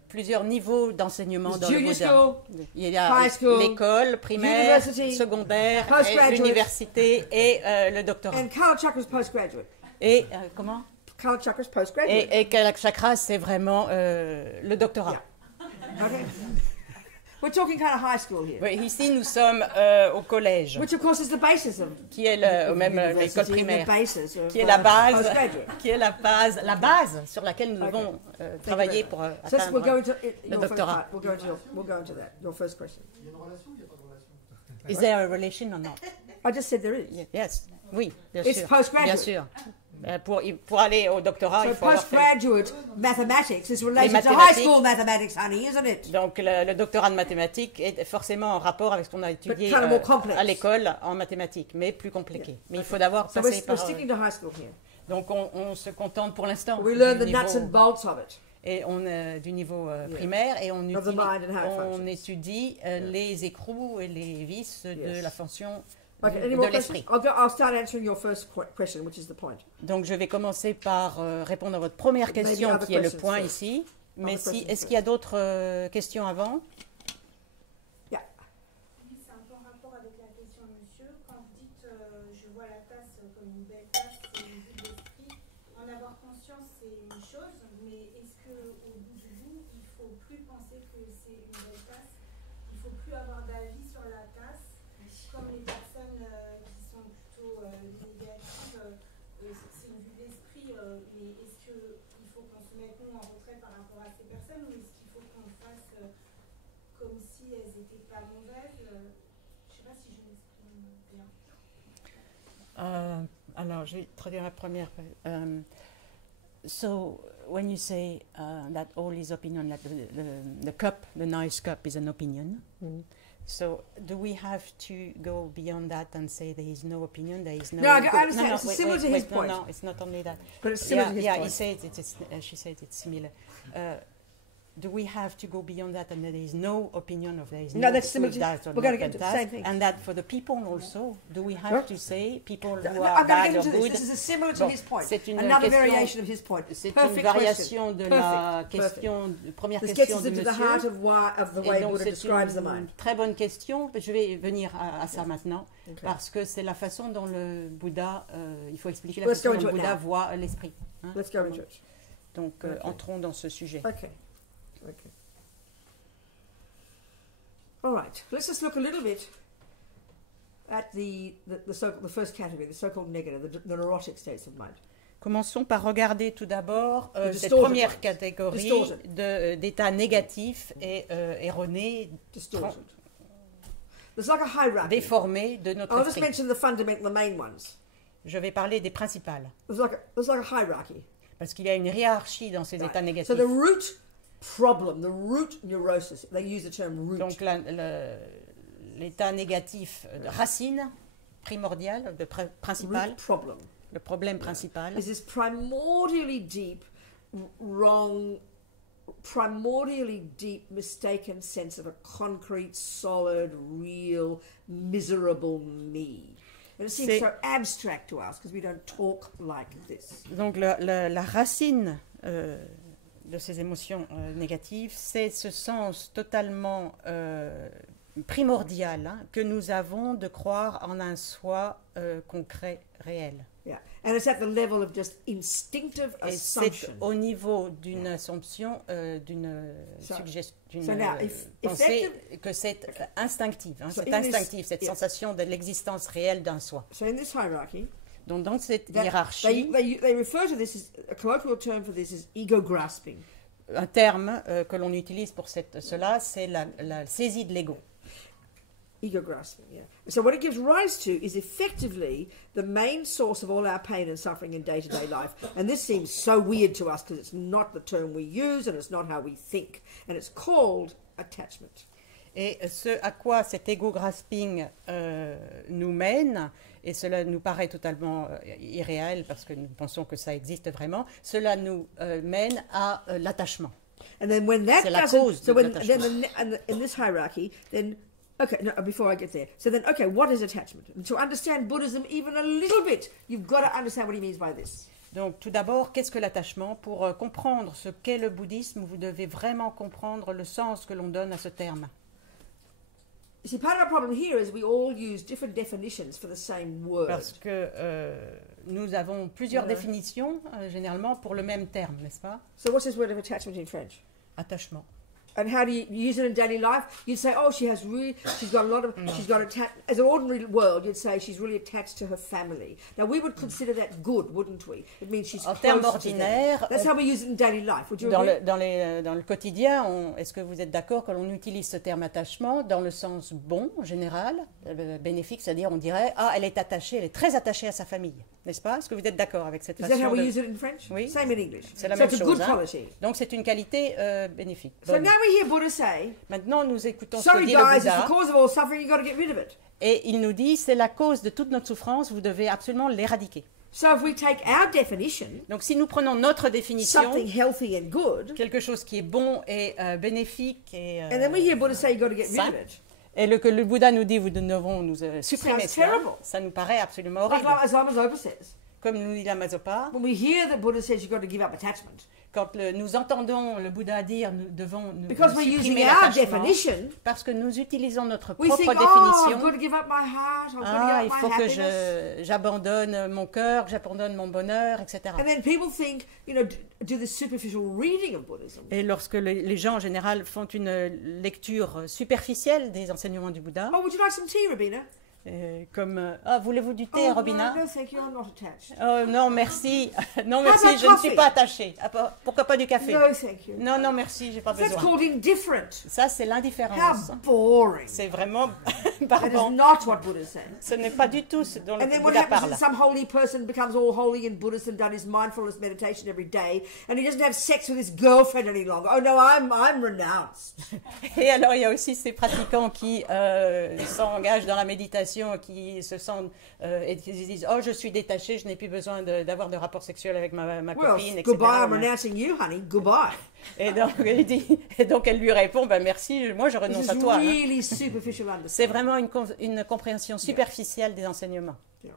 plusieurs niveaux d'enseignement dans le Junior Bouddha. school, Il y a high school, l'école primaire, university, secondaire, postgraduate. l'université et le doctorat. and Kala Chakra's postgraduate. Et comment? Kala Chakra's postgraduate. Et Kalachakra, c'est vraiment le doctorat. Okay. We're talking kind of high school here, Oui, ici, nous sommes au collège, which of course is the basis of qui est même university l'école and the primaire, basis of qui est la base, postgraduate. qui est la base sur laquelle nous Okay. devons Thank you travailler very pour much. So we'll go atteindre. into le your first doctorat. part. We'll go into that. Your first question. Il y a une relation ou il n'y a pas de relation? Is there a relation or not? I just said there is. Yes, oui, bien It's sûr. postgraduate. Bien sûr. Pour aller au doctorat, So il faut avoir fait. postgraduate mathematics is related to high mathématiques. school mathematics, honey, isn't it? Donc le doctorat de mathématiques est forcément en rapport avec ce qu'on a étudié kind of more complex. à l'école en mathématiques, mais plus compliqué. Mais il faut d'abord So passer we're par... sticking to high school here. Donc on se contente pour l'instant We learn the du nuts niveau, and bolts of it. et du niveau primaire et on, Of the mind and how it functions. étudie les écrous et les vices de Yes. la fonction Okay, any de more questions? l'esprit. I'll start answering your first question, which is the point. Donc je vais commencer par répondre à votre première Maybe question other qui est le questions point first. ici. Mais Other questions est-ce qu'il y a d'autres questions avant? Yeah. Oui, c'est un peu en rapport avec la question de monsieur. Quand vous dites je vois la tasse comme une belle tasse, c'est une vue de l'esprit, en avoir conscience c'est une chose, mais est-ce qu'au bout du bout, il ne faut plus penser que c'est une belle tasse? Il ne faut plus avoir d'avis sur la tasse? Comme les personnes qui sont plutôt négatives, c'est une vue d'esprit, mais est-ce qu'il faut qu'on se mette nous en retrait par rapport à ces personnes ou est-ce qu'il faut qu'on fasse comme si elles n'étaient pas mauvaises? Je ne sais pas si je m'exprime bien. Alors, je vais traduire la première. So, when you say that all is opinion, that the cup, the nice cup, is an opinion. So, do we have to go beyond that and say there is no opinion, there is no... No, I understand. It's wait, similar to his point. No, it's not only that. But it's similar to his Yeah, point. she said it's similar. do we have to go beyond that, and there is no opinion of there is No, no that's similar good to- task or we're not gonna get bad to the task? same thing. And that for the people also, do we have Sure. to say people who No, are I'm going to bad get or into this. good? This is similar to Bon, his point. c'est une Another question- variation of his point. C'est une Perfect variation question. de la Perfect. question, première This gets question us de into the monsieur. heart of the Et way donc Buddha c'est describes the une mind. très bonne question. Je vais venir à ça maintenant, Okay. parce que c'est la façon dont le Bouddha, il faut expliquer la Let's façon go dont le into it Bouddha now. voit l'esprit. hein. Let's go into it. Donc Okay. entrons dans ce sujet. Okay. Okay. All right. Let's just look a little bit at the first category, the so-called negative, the neurotic states of mind. Commençons par regarder tout d'abord The cette distorted première ones. catégorie Distorted. d'états négatifs et erronés, Distorted. There's like a hierarchy. déformés de notre I'll just esprit. mention the fundamental, the main ones. Je vais parler des principales, There's like a hierarchy. parce qu'il y a une hiérarchie dans ces Right. états So négatifs. the root problem, the root neurosis, they use the term root. Donc l'état négatif de racine primordiale, principal, Root problem le problème principal, is this primordially deep, wrong, primordially deep, mistaken sense of a concrete, solid, real, miserable me. And it seems C'est- so abstract to us because we don't talk like this. donc la racine de ces émotions négatives, c'est ce sens totalement primordial que nous avons de croire en un soi concret, réel. Yeah, and it's at the level of just instinctive Et c'est assumption. au niveau d'une assumption, d'une So- suggestion, d'une so now, if pensée effective- que c'est instinctif. So c'est in this- instinctif, cette yeah. sensation de l'existence réelle d'un soi. So in this hierarchy, Donc dans cette that- hiérarchie, they refer to this as a colloquial term for this is ego grasping. un terme que l'on utilise pour cela, c'est la saisie de l'ego. Ego grasping, yeah. So what it gives rise to is effectively the main source of all our pain and suffering in day-to-day life. And this seems so weird to us because it's not the term we use and it's not how we think. And it's called attachment. Et ce à quoi cet ego grasping nous mène, et cela nous paraît totalement irréel parce que nous pensons que ça existe vraiment, cela nous mène à l'attachement. And then when that C'est la doesn't, cause so de when l'attachement. in this hierarchy, then okay, no, before I get there. So then, okay, what is attachment? And to understand Buddhism even a little bit, you've got to understand what he means by this. Donc tout d'abord, qu'est-ce que l'attachement? Pour comprendre ce qu'est le bouddhisme, vous devez vraiment comprendre le sens que l'on donne à ce terme. You see, part of our problem here is we all use different definitions for the same word. Parce que nous avons plusieurs Yeah. définitions, généralement, pour le même terme, n'est-ce pas? So what's this word of attachment in French? Attachement. And how do you use it in daily life? You'd say, oh, she's got a lot of, she's got attached, as an ordinary world, you'd say she's really attached to her family. Now, we would consider that good, wouldn't we? It means she's En close termes to them. ordinaires, That's how we use it in daily life. Would you Dans agree? dans le quotidien, est-ce que vous êtes d'accord que l'on utilise ce terme attachement dans le sens bon, général, bénéfique, c'est-à-dire on dirait, ah, elle est attachée, elle est très attachée à sa famille, n'est-ce pas? Est-ce que vous êtes d'accord avec cette Is that how façon we de... use it in French? Oui. Same in English. C'est la So même it's a chose, good hein. quality. Donc c'est une qualité bénéfique. So bonne. now we hear Buddha say, Maintenant, nous écoutons ce que sorry dit guys, le it's the Bouddha, cause of all suffering, you've got to get rid of it. et il nous dit, c'est la cause de toute notre souffrance, vous devez absolument l'éradiquer. So if we take our definition, Donc si nous prenons notre définition, something healthy and good, quelque chose qui est bon et bénéfique, et, and then we hear Buddha say you've got to get rid of simple, it. et que le Bouddha nous dit, vous devons nous supprimer Sounds cela, terrible. ça nous paraît absolument Like horrible. as Lama Zopa says, Comme nous dit la Mazopa, when we hear that Buddha says you've got to give up attachment, quand nous entendons le Bouddha dire nous devons nous because we're using supprimer our l'attachement, definition, parce que nous utilisons notre we propre think, oh, I've définition. got to give up my heart, I've got Ah, to il give faut up my que happiness. j'abandonne mon cœur, que j'abandonne mon bonheur, etc. And then people think, you know, do this superficial reading of Buddhism. Et lorsque les gens en général font une lecture superficielle des enseignements du Bouddha, Oh, would you like some tea, Rabina? comme ah, voulez-vous du thé, Oh, Robina? no, thank you, I'm not attached. Oh non, merci. Non, merci, about je ne suis coffee? pas attachée. Ah, pourquoi pas du café? No, thank you. Non, non, merci, j'ai pas That's besoin. called indifferent. Ça, c'est How l'indifférence. boring. C'est vraiment That is barbant. not what Buddha's saying. Ce n'est pas du tout ce dont le And then what Bouddha happens parle. is some holy person becomes all holy in Buddhism, done his mindfulness meditation every day, and he doesn't have sex with his girlfriend any longer. Oh no, I'm renounced. Et alors, il y a aussi ces pratiquants qui s'engagent dans la méditation situations qui se sentent et qui se disent « Oh, je suis détachée, je n'ai plus besoin d'avoir de rapport sexuel avec ma Well, copine, etc. » goodbye, I'm renouncing you, honey. Goodbye. Et donc elle lui répond « Merci, moi je This renonce is à toi. Hein. really superficial understanding. C'est vraiment une compréhension superficielle des enseignements. Yeah.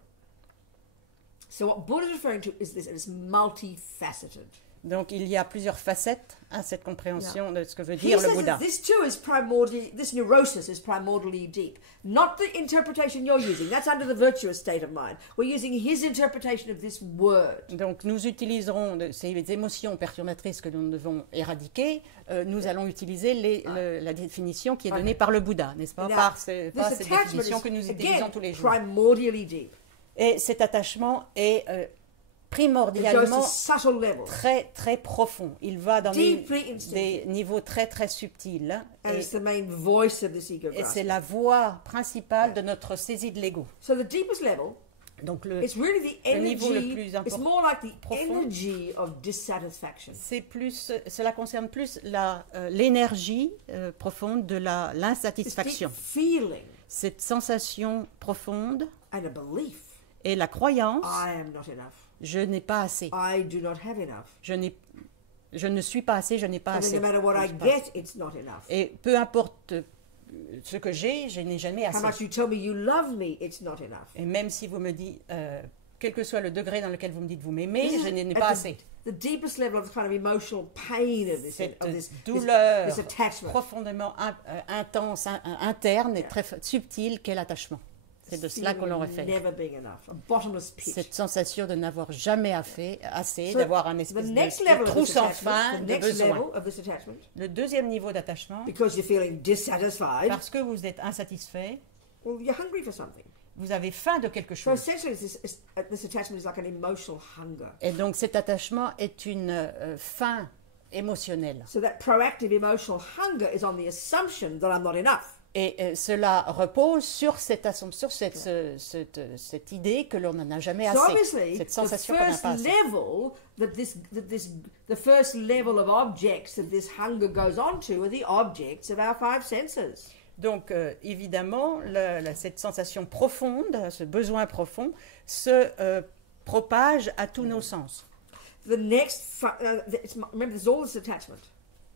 So what Buddha is referring to is this, and it's multifaceted. Donc il y a plusieurs facettes à cette compréhension de ce que veut He dire le says Bouddha. that this too is primordially, this neurosis is primordially deep. Not the interpretation you're using. That's under the virtuous state of mind. We're using his interpretation of this word. Donc nous utiliserons ces émotions perturbatrices que nous devons éradiquer. Nous allons utiliser la définition qui est donnée par le Bouddha, n'est-ce pas? Now, Pas this cette attachment définition que is, nous again, utilisons tous les jours. primordially deep. Et cet attachement est It goes to primordialement subtle levels. très très profond. Il va dans Deeply instinctive. des niveaux très très subtils. Hein. And it's the main voice of this ego Et c'est grasping. la voix principale de notre saisie de l'ego. So the deepest level, Donc le, it's really the le niveau le energy, plus it's important, more like the profond. energy of dissatisfaction. cela concerne plus l'énergie profonde de It's deep l'insatisfaction. feeling Cette sensation profonde and a belief. et la croyance, I am not enough. je n'ai pas assez. I do not have enough. Je ne suis pas assez, je n'ai pas And assez. no matter what I Je sais pas. get, it's not enough. Et peu importe ce que je n'ai jamais How assez. much you tell me you love me, it's not enough. Et même si vous me dites, quel que soit le degré dans lequel vous me dites vous m'aimez, This je is n'ai at pas the- assez. The deepest level of the kind of emotional pain of this, Cette this douleur attachment. profondément intense, interne et très subtile qu'est l'attachement. C'est de cela qu'on Feeling l'on of réfère. never being enough, a bottomless pit. Cette sensation de n'avoir jamais assez, So d'avoir un the espèce next de level of trou this sans attachment, fin the de next besoin. level of this attachment, Le deuxième niveau d'attachement, because you're feeling dissatisfied, parce que vous êtes insatisfait, well, you're hungry for something. vous avez faim de quelque So chose. essentially, this attachment is like an emotional hunger. Et donc cet attachement est une faim émotionnelle. So that proactive emotional hunger is on the assumption that I'm not enough. Et cela repose sur cette assumption, sur cette idée que l'on n'en a jamais So assez. obviously, Cette the sensation qu'on n'a first pas assez. level the first level of objects that this hunger goes on to are the objects of our five senses. Donc, évidemment, cette sensation profonde, ce besoin profond, se propage à tous nos sens. The next, remember, there's all this attachment.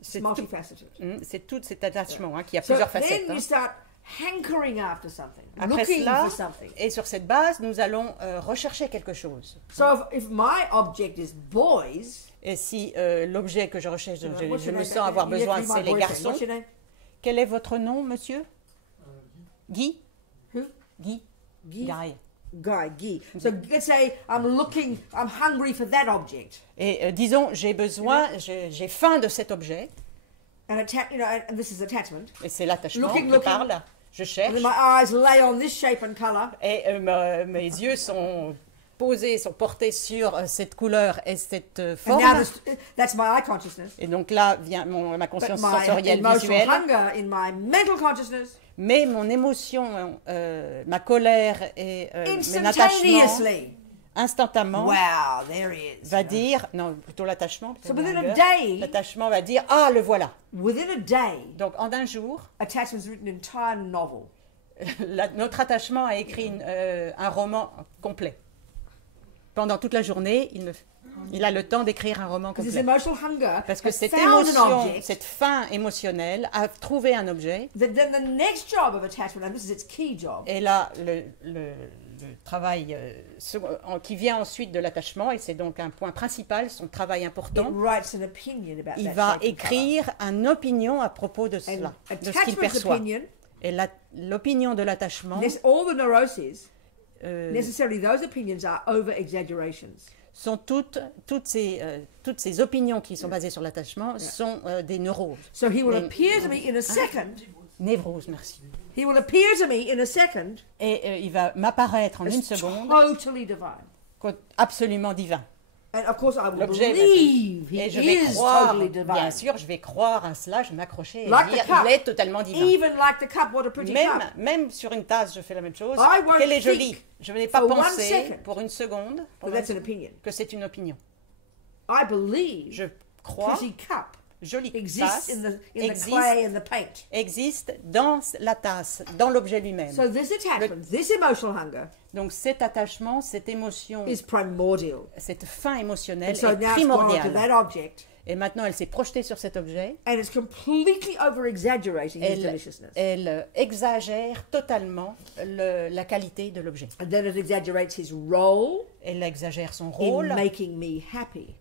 It's C'est multifaceted. C'est tout cet attachement qui a So plusieurs then facettes. you Hein. start hankering after something, Après looking cela, for something. et sur cette base, nous allons rechercher quelque chose. So if my object is boys, Et si l'objet que je recherche, je what's your me name? sens avoir You have to besoin, be my c'est les boyfriend. garçons. What's your name? Quel est votre nom, monsieur? Guy? Who? Guy? Guy? Guy. Guy. So let's say I'm hungry for that object. Et disons, j'ai besoin, j'ai faim de cet objet, And and this is attachment. et c'est l'attachement Looking, qui looking. parle. Je And cherche, then my eyes lay on this shape and color. et mes yeux sont portés sur cette couleur et cette And forme. now that's my eye consciousness. Et donc là vient ma But conscience my sensorielle emotional visuelle. hunger in my mental consciousness, Mais mon émotion, ma colère et mon attachement, instantaneously, instantanément, wow, there he is. va dire, non, plutôt l'attachement, So plutôt within a l'anger, day, l'attachement va dire, ah, le voilà. within a day, Donc en un jour, attachment's written an entire novel. notre attachement a écrit un roman complet. Pendant toute la journée, il a le temps d'écrire un roman Because this complet. emotional hunger Parce que has cette found an émotion, object. cette faim émotionnelle a trouvé un objet. Then the next job of attachment, and this is its key job, Et là, le travail qui vient ensuite de l'attachement, et c'est donc un point principal, son travail it important, writes an opinion about il that va shape and color. écrire une opinion à propos de And cela, de ce qu'il attachment's perçoit. opinion, Et l'opinion de l'attachement all the neuroses, euh, necessarily those opinions are over-exaggerations. sont toutes ces opinions qui sont basées sur l'attachement sont des neuroses. So he will Mais- appear to me in a second, Névroses, merci. he will appear to me in a second Et il va m'apparaître en une as seconde totally divine. absolument divin. And of course I will L'objet va believe he Et je vais is croire, totally bien divine. sûr, je vais croire à cela, je vais m'accrocher et Like the dire, cup. il est totalement divin. Even like the cup, what a pretty cup. Même sur une tasse, je fais la même chose. I won't Qu'elle est think jolie. Je n'ai pas for one pensé second pour une seconde But that's an opinion. que c'est une opinion. I believe Je crois pretty cup. jolie exists tasse in the existe, clay and the paint. existe dans la tasse, dans l'objet lui-même. So this attachment, this emotional hunger, Donc cet attachement, cette émotion, is primordial. cette faim émotionnelle And so est now it's gone onto primordiale. that object, Et maintenant, elle s'est projetée sur cet objet. and it's completely over-exaggerating his deliciousness. Elle exagère totalement la qualité de l'objet. And then it exaggerates his role Elle exagère son in rôle making me happy.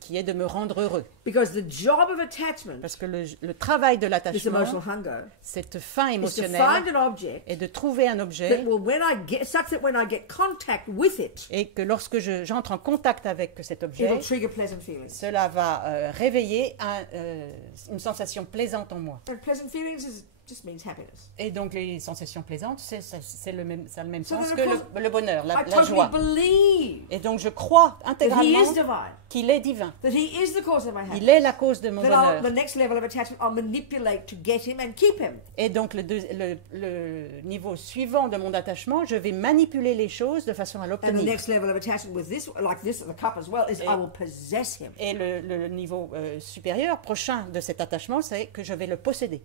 qui est de me rendre heureux. Because the job of attachment, Parce que le travail de this l'attachement, emotional hunger, cette faim is to émotionnelle, find an object est de trouver un that objet will, such that when I get contact with it, et que lorsque j'entre en contact avec cet objet, it'll trigger pleasant feelings. cela va réveiller une sensation plaisante en moi. And pleasant feelings just means happiness. Et donc les sensations plaisantes, ça a le même So sens then, que of course, le bonheur, I la totally joie. believe Et donc je crois that he intégralement is divine, qu'il est divin. that he is the cause of my Il happiness. est la cause de mon Then bonheur. the next level of attachment, I'll manipulate to get him and keep him. Et donc le niveau suivant de mon attachement, je vais manipuler les choses de façon à And the l'obtenir. next level of attachment with this, like this, the cup as well, is I will possess him. Et le niveau supérieur, prochain de cet attachement, c'est que je vais le posséder.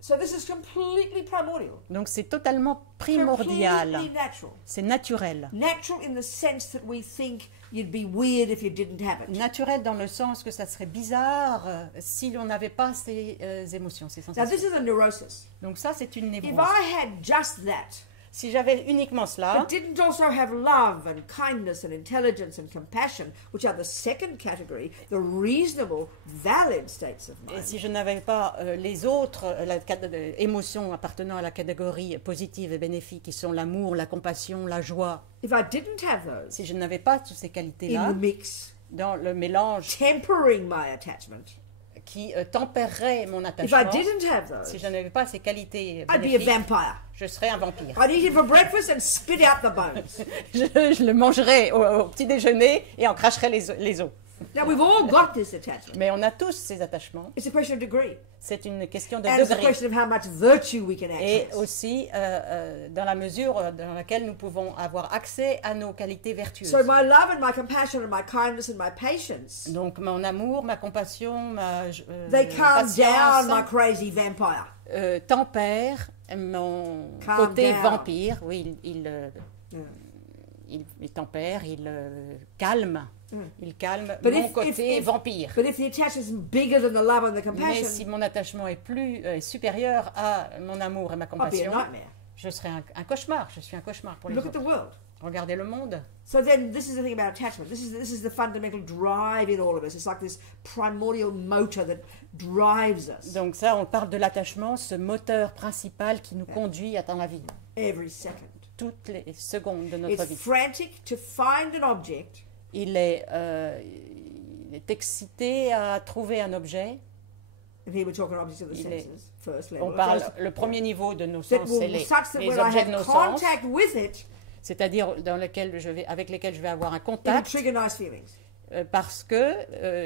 So this is completely primordial. Donc c'est totalement primordial. Completely natural. C'est naturel. Natural in the sense that we think you'd be weird if you didn't have it. Naturel dans le sens que ça serait bizarre si l'on n'avait pas ces émotions, ces Now sensations. this is a neurosis. Donc ça, c'est une If névrose. I had just that, Si j'avais uniquement cela, but didn't also have love and kindness and intelligence and compassion, which are the second category, the reasonable, valid states of et mind, si je n'avais pas les autres émotions appartenant à la catégorie positive et bénéfique, qui sont l'amour, la compassion, la joie, if I didn't have those si je n'avais pas toutes ces in qualités-là the mix, dans le mélange tempering my attachment, qui tempérerait mon if I attachement, didn't have si those, je n'avais pas ces qualités I'd be a bénéfiques, vampire. je serais un vampire. I'd eat it for breakfast and spit out the bones. Je le mangerais au petit déjeuner et en cracherais les os. Now we've all got this attachment. Mais on a tous ces attachements. It's a question of degree. C'est une question de And it's a degré. question of how much virtue we can Et access. aussi dans la mesure dans laquelle nous pouvons avoir accès à nos qualités vertueuses. So my love and my compassion and my kindness and my patience, Donc mon amour, ma compassion, ma they calm down my patience crazy vampire. tempèrent mon Calm côté down. vampire. Oui, Yeah. il tempère, il calme. Il calme But mon if- côté if- vampire. But if the attachment is bigger than the love and the Mais compassion, si mon attachement est plus supérieur à mon amour et ma I'll be a compassion, nightmare. je serai un cauchemar. Je suis un cauchemar pour les Look at the autres. world. Regardez le monde. So then this is the thing about attachment. This is the fundamental drive in all of us. It's like this primordial motor that drives us Donc ça, on parle de l'attachement, ce moteur principal qui nous conduit dans la vie, every second. toutes les secondes de notre It's vie. frantic to find an object Il est excité à trouver un objet. and here we're talking objects of the Il est- senses, first level. On of parle, those le premier niveau de nos that sens, will c'est such that les when I objets de nos have sens, contact with it, c'est-à-dire avec lesquels je vais avoir un it will contact, trigger nice feelings. parce que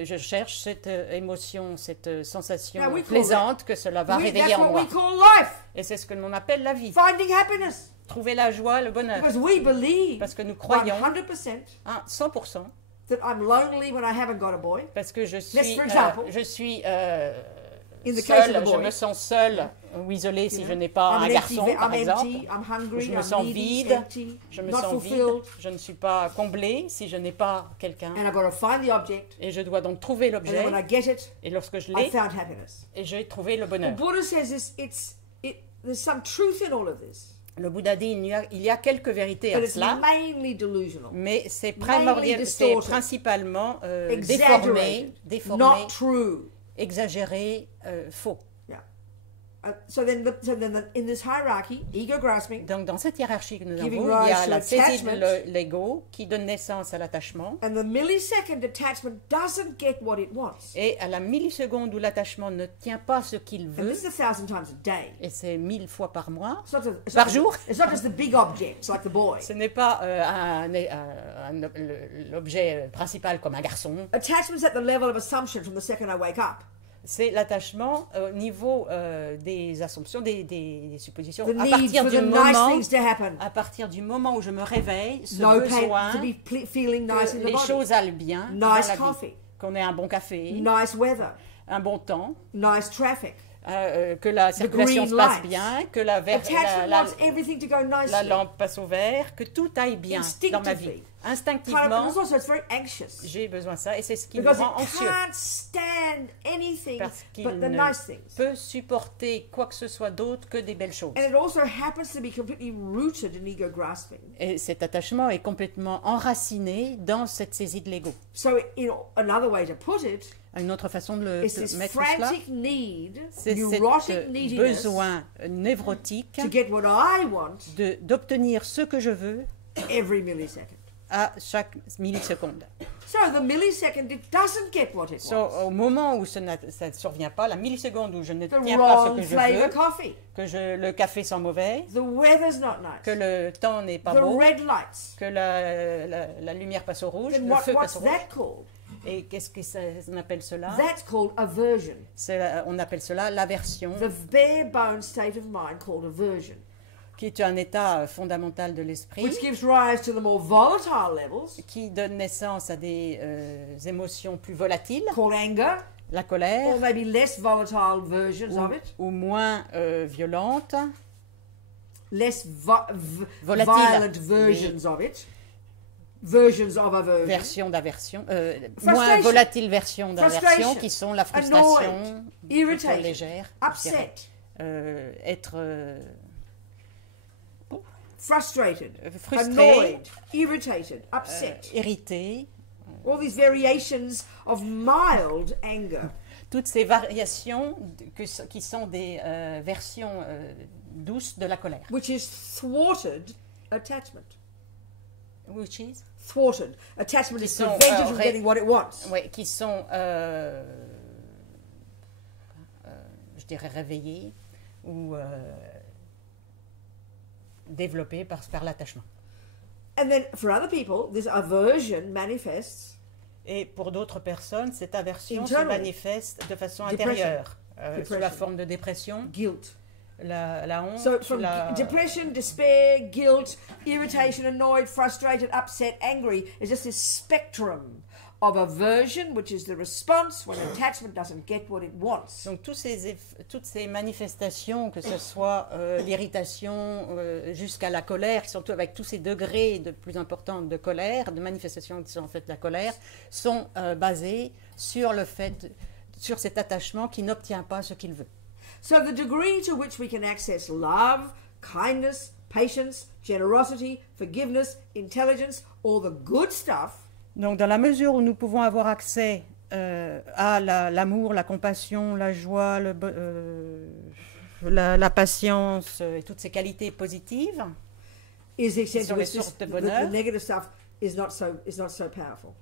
je cherche cette émotion, cette sensation Now, we call plaisante que cela va réveiller That's en what moi. we call life. Et c'est ce que l'on appelle la vie. Finding happiness. Trouver la joie, le bonheur. Because we believe Parce que nous croyons 100% à 100%, that I'm lonely when I haven't got a boy. parce que for example, In the case of seule, the je boy, me sens seule ou isolée si you je know, n'ai pas un I'm garçon, par I'm exemple. empty, I'm hungry, Je me I'm sens needy, vide, empty, Je me not sens vide, fulfilled, je ne suis pas comblée si je n'ai pas quelqu'un. and I've got to find the object, Et je dois donc trouver and l'objet, then when I get it, et lorsque je I l'ai, found happiness. et j'ai trouvé le The bonheur. Buddha says there's some truth in all of this, Le Bouddha dit il y a quelques vérités but à it's cela, mainly delusional, mais c'est distorted, c'est principalement exaggerated, déformé, not true. exagéré, faux. Yeah. So then in this hierarchy, ego grasping, Donc dans cette hiérarchie que nous avons, Giving il y a rise la to saisie de attachment. l'ego qui donne naissance à l'attachement, and the millisecond attachment doesn't get what it wants. et à la milliseconde où l'attachement ne tient pas ce qu'il And veut, this is 1,000 times a day. et c'est 1000 fois par mois, It's Par not jour. It's not just the big objects like the boy. ce n'est pas l'objet principal comme un garçon, Attachment's at the level of assumption from the second I wake up. c'est l'attachement au niveau des assumptions, des suppositions, The à need partir, for du the nice moment, things to happen. à partir du moment où je me réveille, ce No besoin pain, to be feeling nice que in the les body. choses aillent bien dans Nice la vie. coffee. qu'on ait un bon café, nice weather, un bon temps, nice traffic. Que la circulation green se passe lights. bien, que la Attachment wants everything to go la nicely. lampe passe au vert, que tout aille bien dans ma vie. Instinctively. Kind of, Instinctivement, and also it's very anxious. j'ai besoin de ça et c'est ce qui me Because rend it anxieux. can't stand anything Parce qu'il but the ne nice things. peut supporter quoi que ce soit d'autre que des belles choses. And it also happens to be completely rooted in ego grasping. Et cet attachement est complètement enraciné dans cette saisie de l'ego. So, another way to put it Une autre façon de is this mettre cela, frantic need, c'est neurotic cet neediness besoin névrotique to get what I want d'obtenir ce que je veux every millisecond. à chaque milliseconde. So the millisecond it doesn't get what it So, wants. au moment où ça ne survient pas, la milliseconde où je ne The tiens pas ce wrong que je flavor veux, coffee. que le café sent mauvais, The weather's not que nice. le temps n'est pas The beau, red lights. que la lumière passe au rouge, Then le feu what's passe au rouge. that called? Et qu'est-ce qu'on appelle cela? That's called aversion. On appelle cela l'aversion, The bare bones state of mind called aversion, qui est un état fondamental de l'esprit, which gives rise to the more volatile levels qui donne naissance à des émotions plus volatiles, called anger, la or colère, maybe less volatile versions of it, ou moins violente, less Volatile. violent versions of it, versions of aversion, version d'aversion, moins Frustration. volatile version d'aversion, Frustration. qui sont la frustration, Annoyed. plutôt Irritation. légère, je dirais. upset, Être frustrated, frustré, annoyed, irritated, upset. irrité, All these variations of mild anger. toutes ces variations qui sont des versions douces de la colère. Which is thwarted attachment. Which is? Thwarted. Attachment Qui is sont, prevented from getting what it wants. Ouais, qui sont, je dirais, réveillés ou développés par l'attachement. And then for other people, this aversion manifests Et pour d'autres personnes, cette aversion se Internally. manifeste de façon Depression. intérieure, sous la Depression. forme de dépression, guilt. la honte, So from la, depression, despair, guilt, irritation, annoyed, frustrated, upset, angry is just this spectrum of aversion, which is the response when attachment doesn't get what it wants. donc toutes ces manifestations, que ce soit l'irritation jusqu'à la colère, qui sont avec tous ces degrés de plus importants de colère, de manifestations qui sont en fait la colère, sont basées sur sur cet attachement qui n'obtient pas ce qu'il veut. So the degree to which we can access love, kindness, patience, generosity, forgiveness, intelligence, all the good stuff, Donc, dans la mesure où nous pouvons avoir accès à l'amour, la compassion, la joie, la patience et toutes ces qualités positives, is the extent to Sur les which this, sources de the bonheur. negative stuff is not so powerful.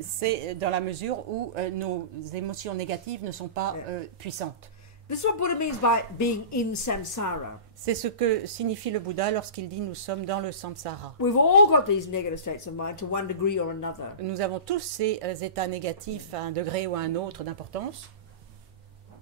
c'est dans la mesure où nos émotions négatives ne sont pas puissantes. This is what Buddha means by being in samsara. C'est ce que signifie le Bouddha lorsqu'il dit « nous sommes dans le samsara ». We've all got these negative states of mind to one degree or another. Nous avons tous ces états négatifs à un degré ou à un autre d'importance.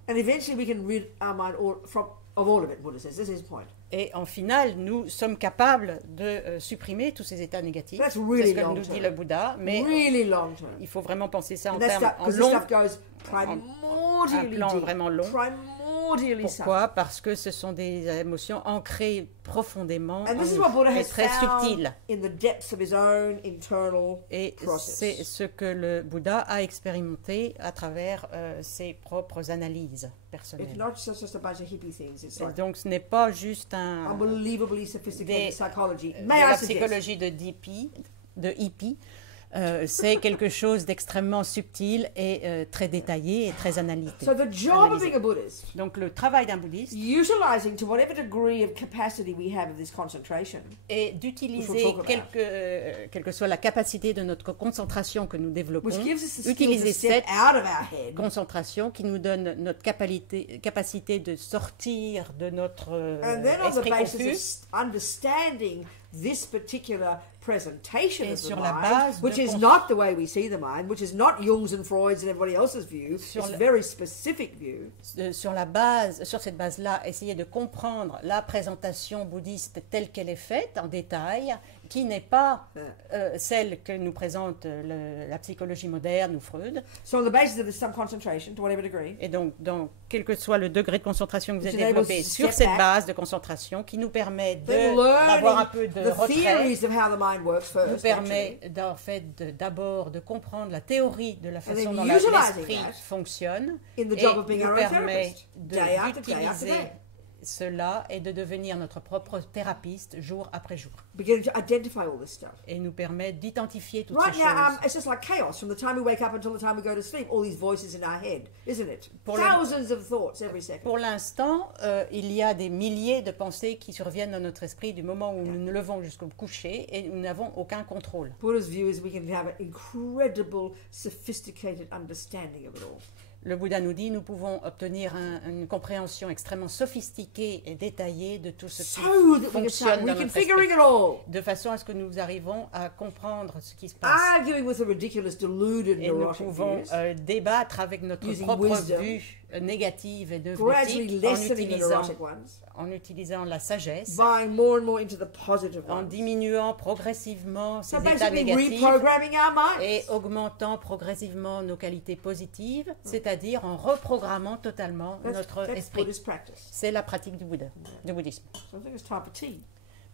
And eventually we can rid our mind of all of it, Buddha says. This is his point. Et en final, nous sommes capables de supprimer tous ces états négatifs. That's C'est really ce que long nous term. dit le Bouddha, mais Really long term. il faut vraiment penser ça en And that's termes because this long. stuff goes primordially plan deep. vraiment long. Primordially subtle. Pourquoi? Parce que ce sont des émotions ancrées profondément And this is en what nous, Buddha et has très found subtiles. in the depths of his own internal Et process. c'est ce que le Bouddha a expérimenté à travers ses propres analyses It's personnelles. not just a bunch of hippie things. It's Et like donc ce n'est pas juste unbelievably sophisticated des- psychology. de May I la suggest? psychologie de hippie. C'est quelque chose d'extrêmement subtil et très détaillé et très analyté. So the job of being a Buddhist, Donc le travail d'un bouddhiste utilizing to whatever degree of capacity we have of this concentration, est Which d'utiliser, we'll talk about. quelle que soit la capacité de notre concentration que nous développons, which gives us the skill to utiliser step cette out of our head concentration qui nous donne notre capacité de sortir de notre and then on the esprit basis confus of understanding this particular presentation Et of the sur la mind, base which de is not the way we see the mind, which is not Jung's and Freud's and everybody else's view, Sur it's a la- very specific view. sur cette base-là, essayer de comprendre la présentation bouddhiste telle qu'elle est faite en détail, qui n'est pas celle que nous présente la psychologie moderne ou Freud. So on the basis of this some concentration, to whatever degree, Et donc, quel que soit le degré de concentration que vous Which avez enables développé us to sur step cette back, base de concentration qui nous permet then d'avoir un peu learning de the retrait, theories of how the mind works nous first, permet actually, en fait d'abord de comprendre la théorie de la then façon dont utilizing l'esprit that fonctionne in the et job of being nous our own permet therapist, day after day after d'utiliser day. cela et de devenir notre propre thérapeute jour après jour. Beginning to identify all this stuff. Et nous permet d'identifier toutes Right ces now, choses. it's just like chaos from the time we wake up until the time we go to sleep. All these voices in our head, isn't it? Pour le- Thousands of thoughts every second. Pour l'instant, il y a des milliers de pensées qui surviennent dans notre esprit du moment où nous nous levons jusqu'au coucher et nous n'avons aucun contrôle. Buddha's view is we can have an incredible, sophisticated understanding of it all. Le Bouddha nous dit nous pouvons obtenir une compréhension extrêmement sophistiquée et détaillée de tout ce qui So that we can fonctionne start dans notre reconfiguring esprit, it all. de façon à ce que nous arrivons à comprendre ce qui se passe. Arguing with the ridiculous, deluded, Et nous neurotic pouvons views. débattre avec notre Using propre wisdom. vue négative et Gradually dogmatique lessening the neurotic ones. en utilisant la sagesse, Buying more and more into the positive en ones. diminuant progressivement ces So états basically négatifs reprogramming our minds. et augmentant progressivement nos qualités positives, c'est-à-dire en reprogrammant totalement notre That's esprit. Buddhist practice. C'est la pratique du Bouddha, du bouddhisme. So I think it's time for tea.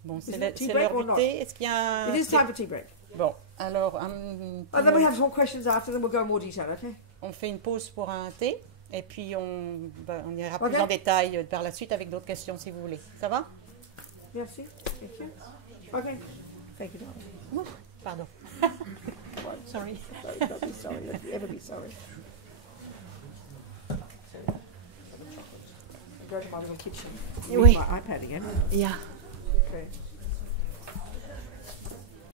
Bon, Is c'est it tea c'est break l'heure or du not? thé. Est-ce qu'il y a un... It is time for tea break. Bon, alors And then we have some questions after, then we'll go in more detail, okay? on fait une pause pour un thé et puis on ira plus Ok. en détail par la suite avec d'autres questions si vous voulez. Ça va? Merci. Thank you. Okay. Thank you, darling. Ouh, pardon. Sorry. Don't be sorry. Don't ever be sorry. Go to my little kitchen. Oui. Use my iPad again. Yeah. Okay.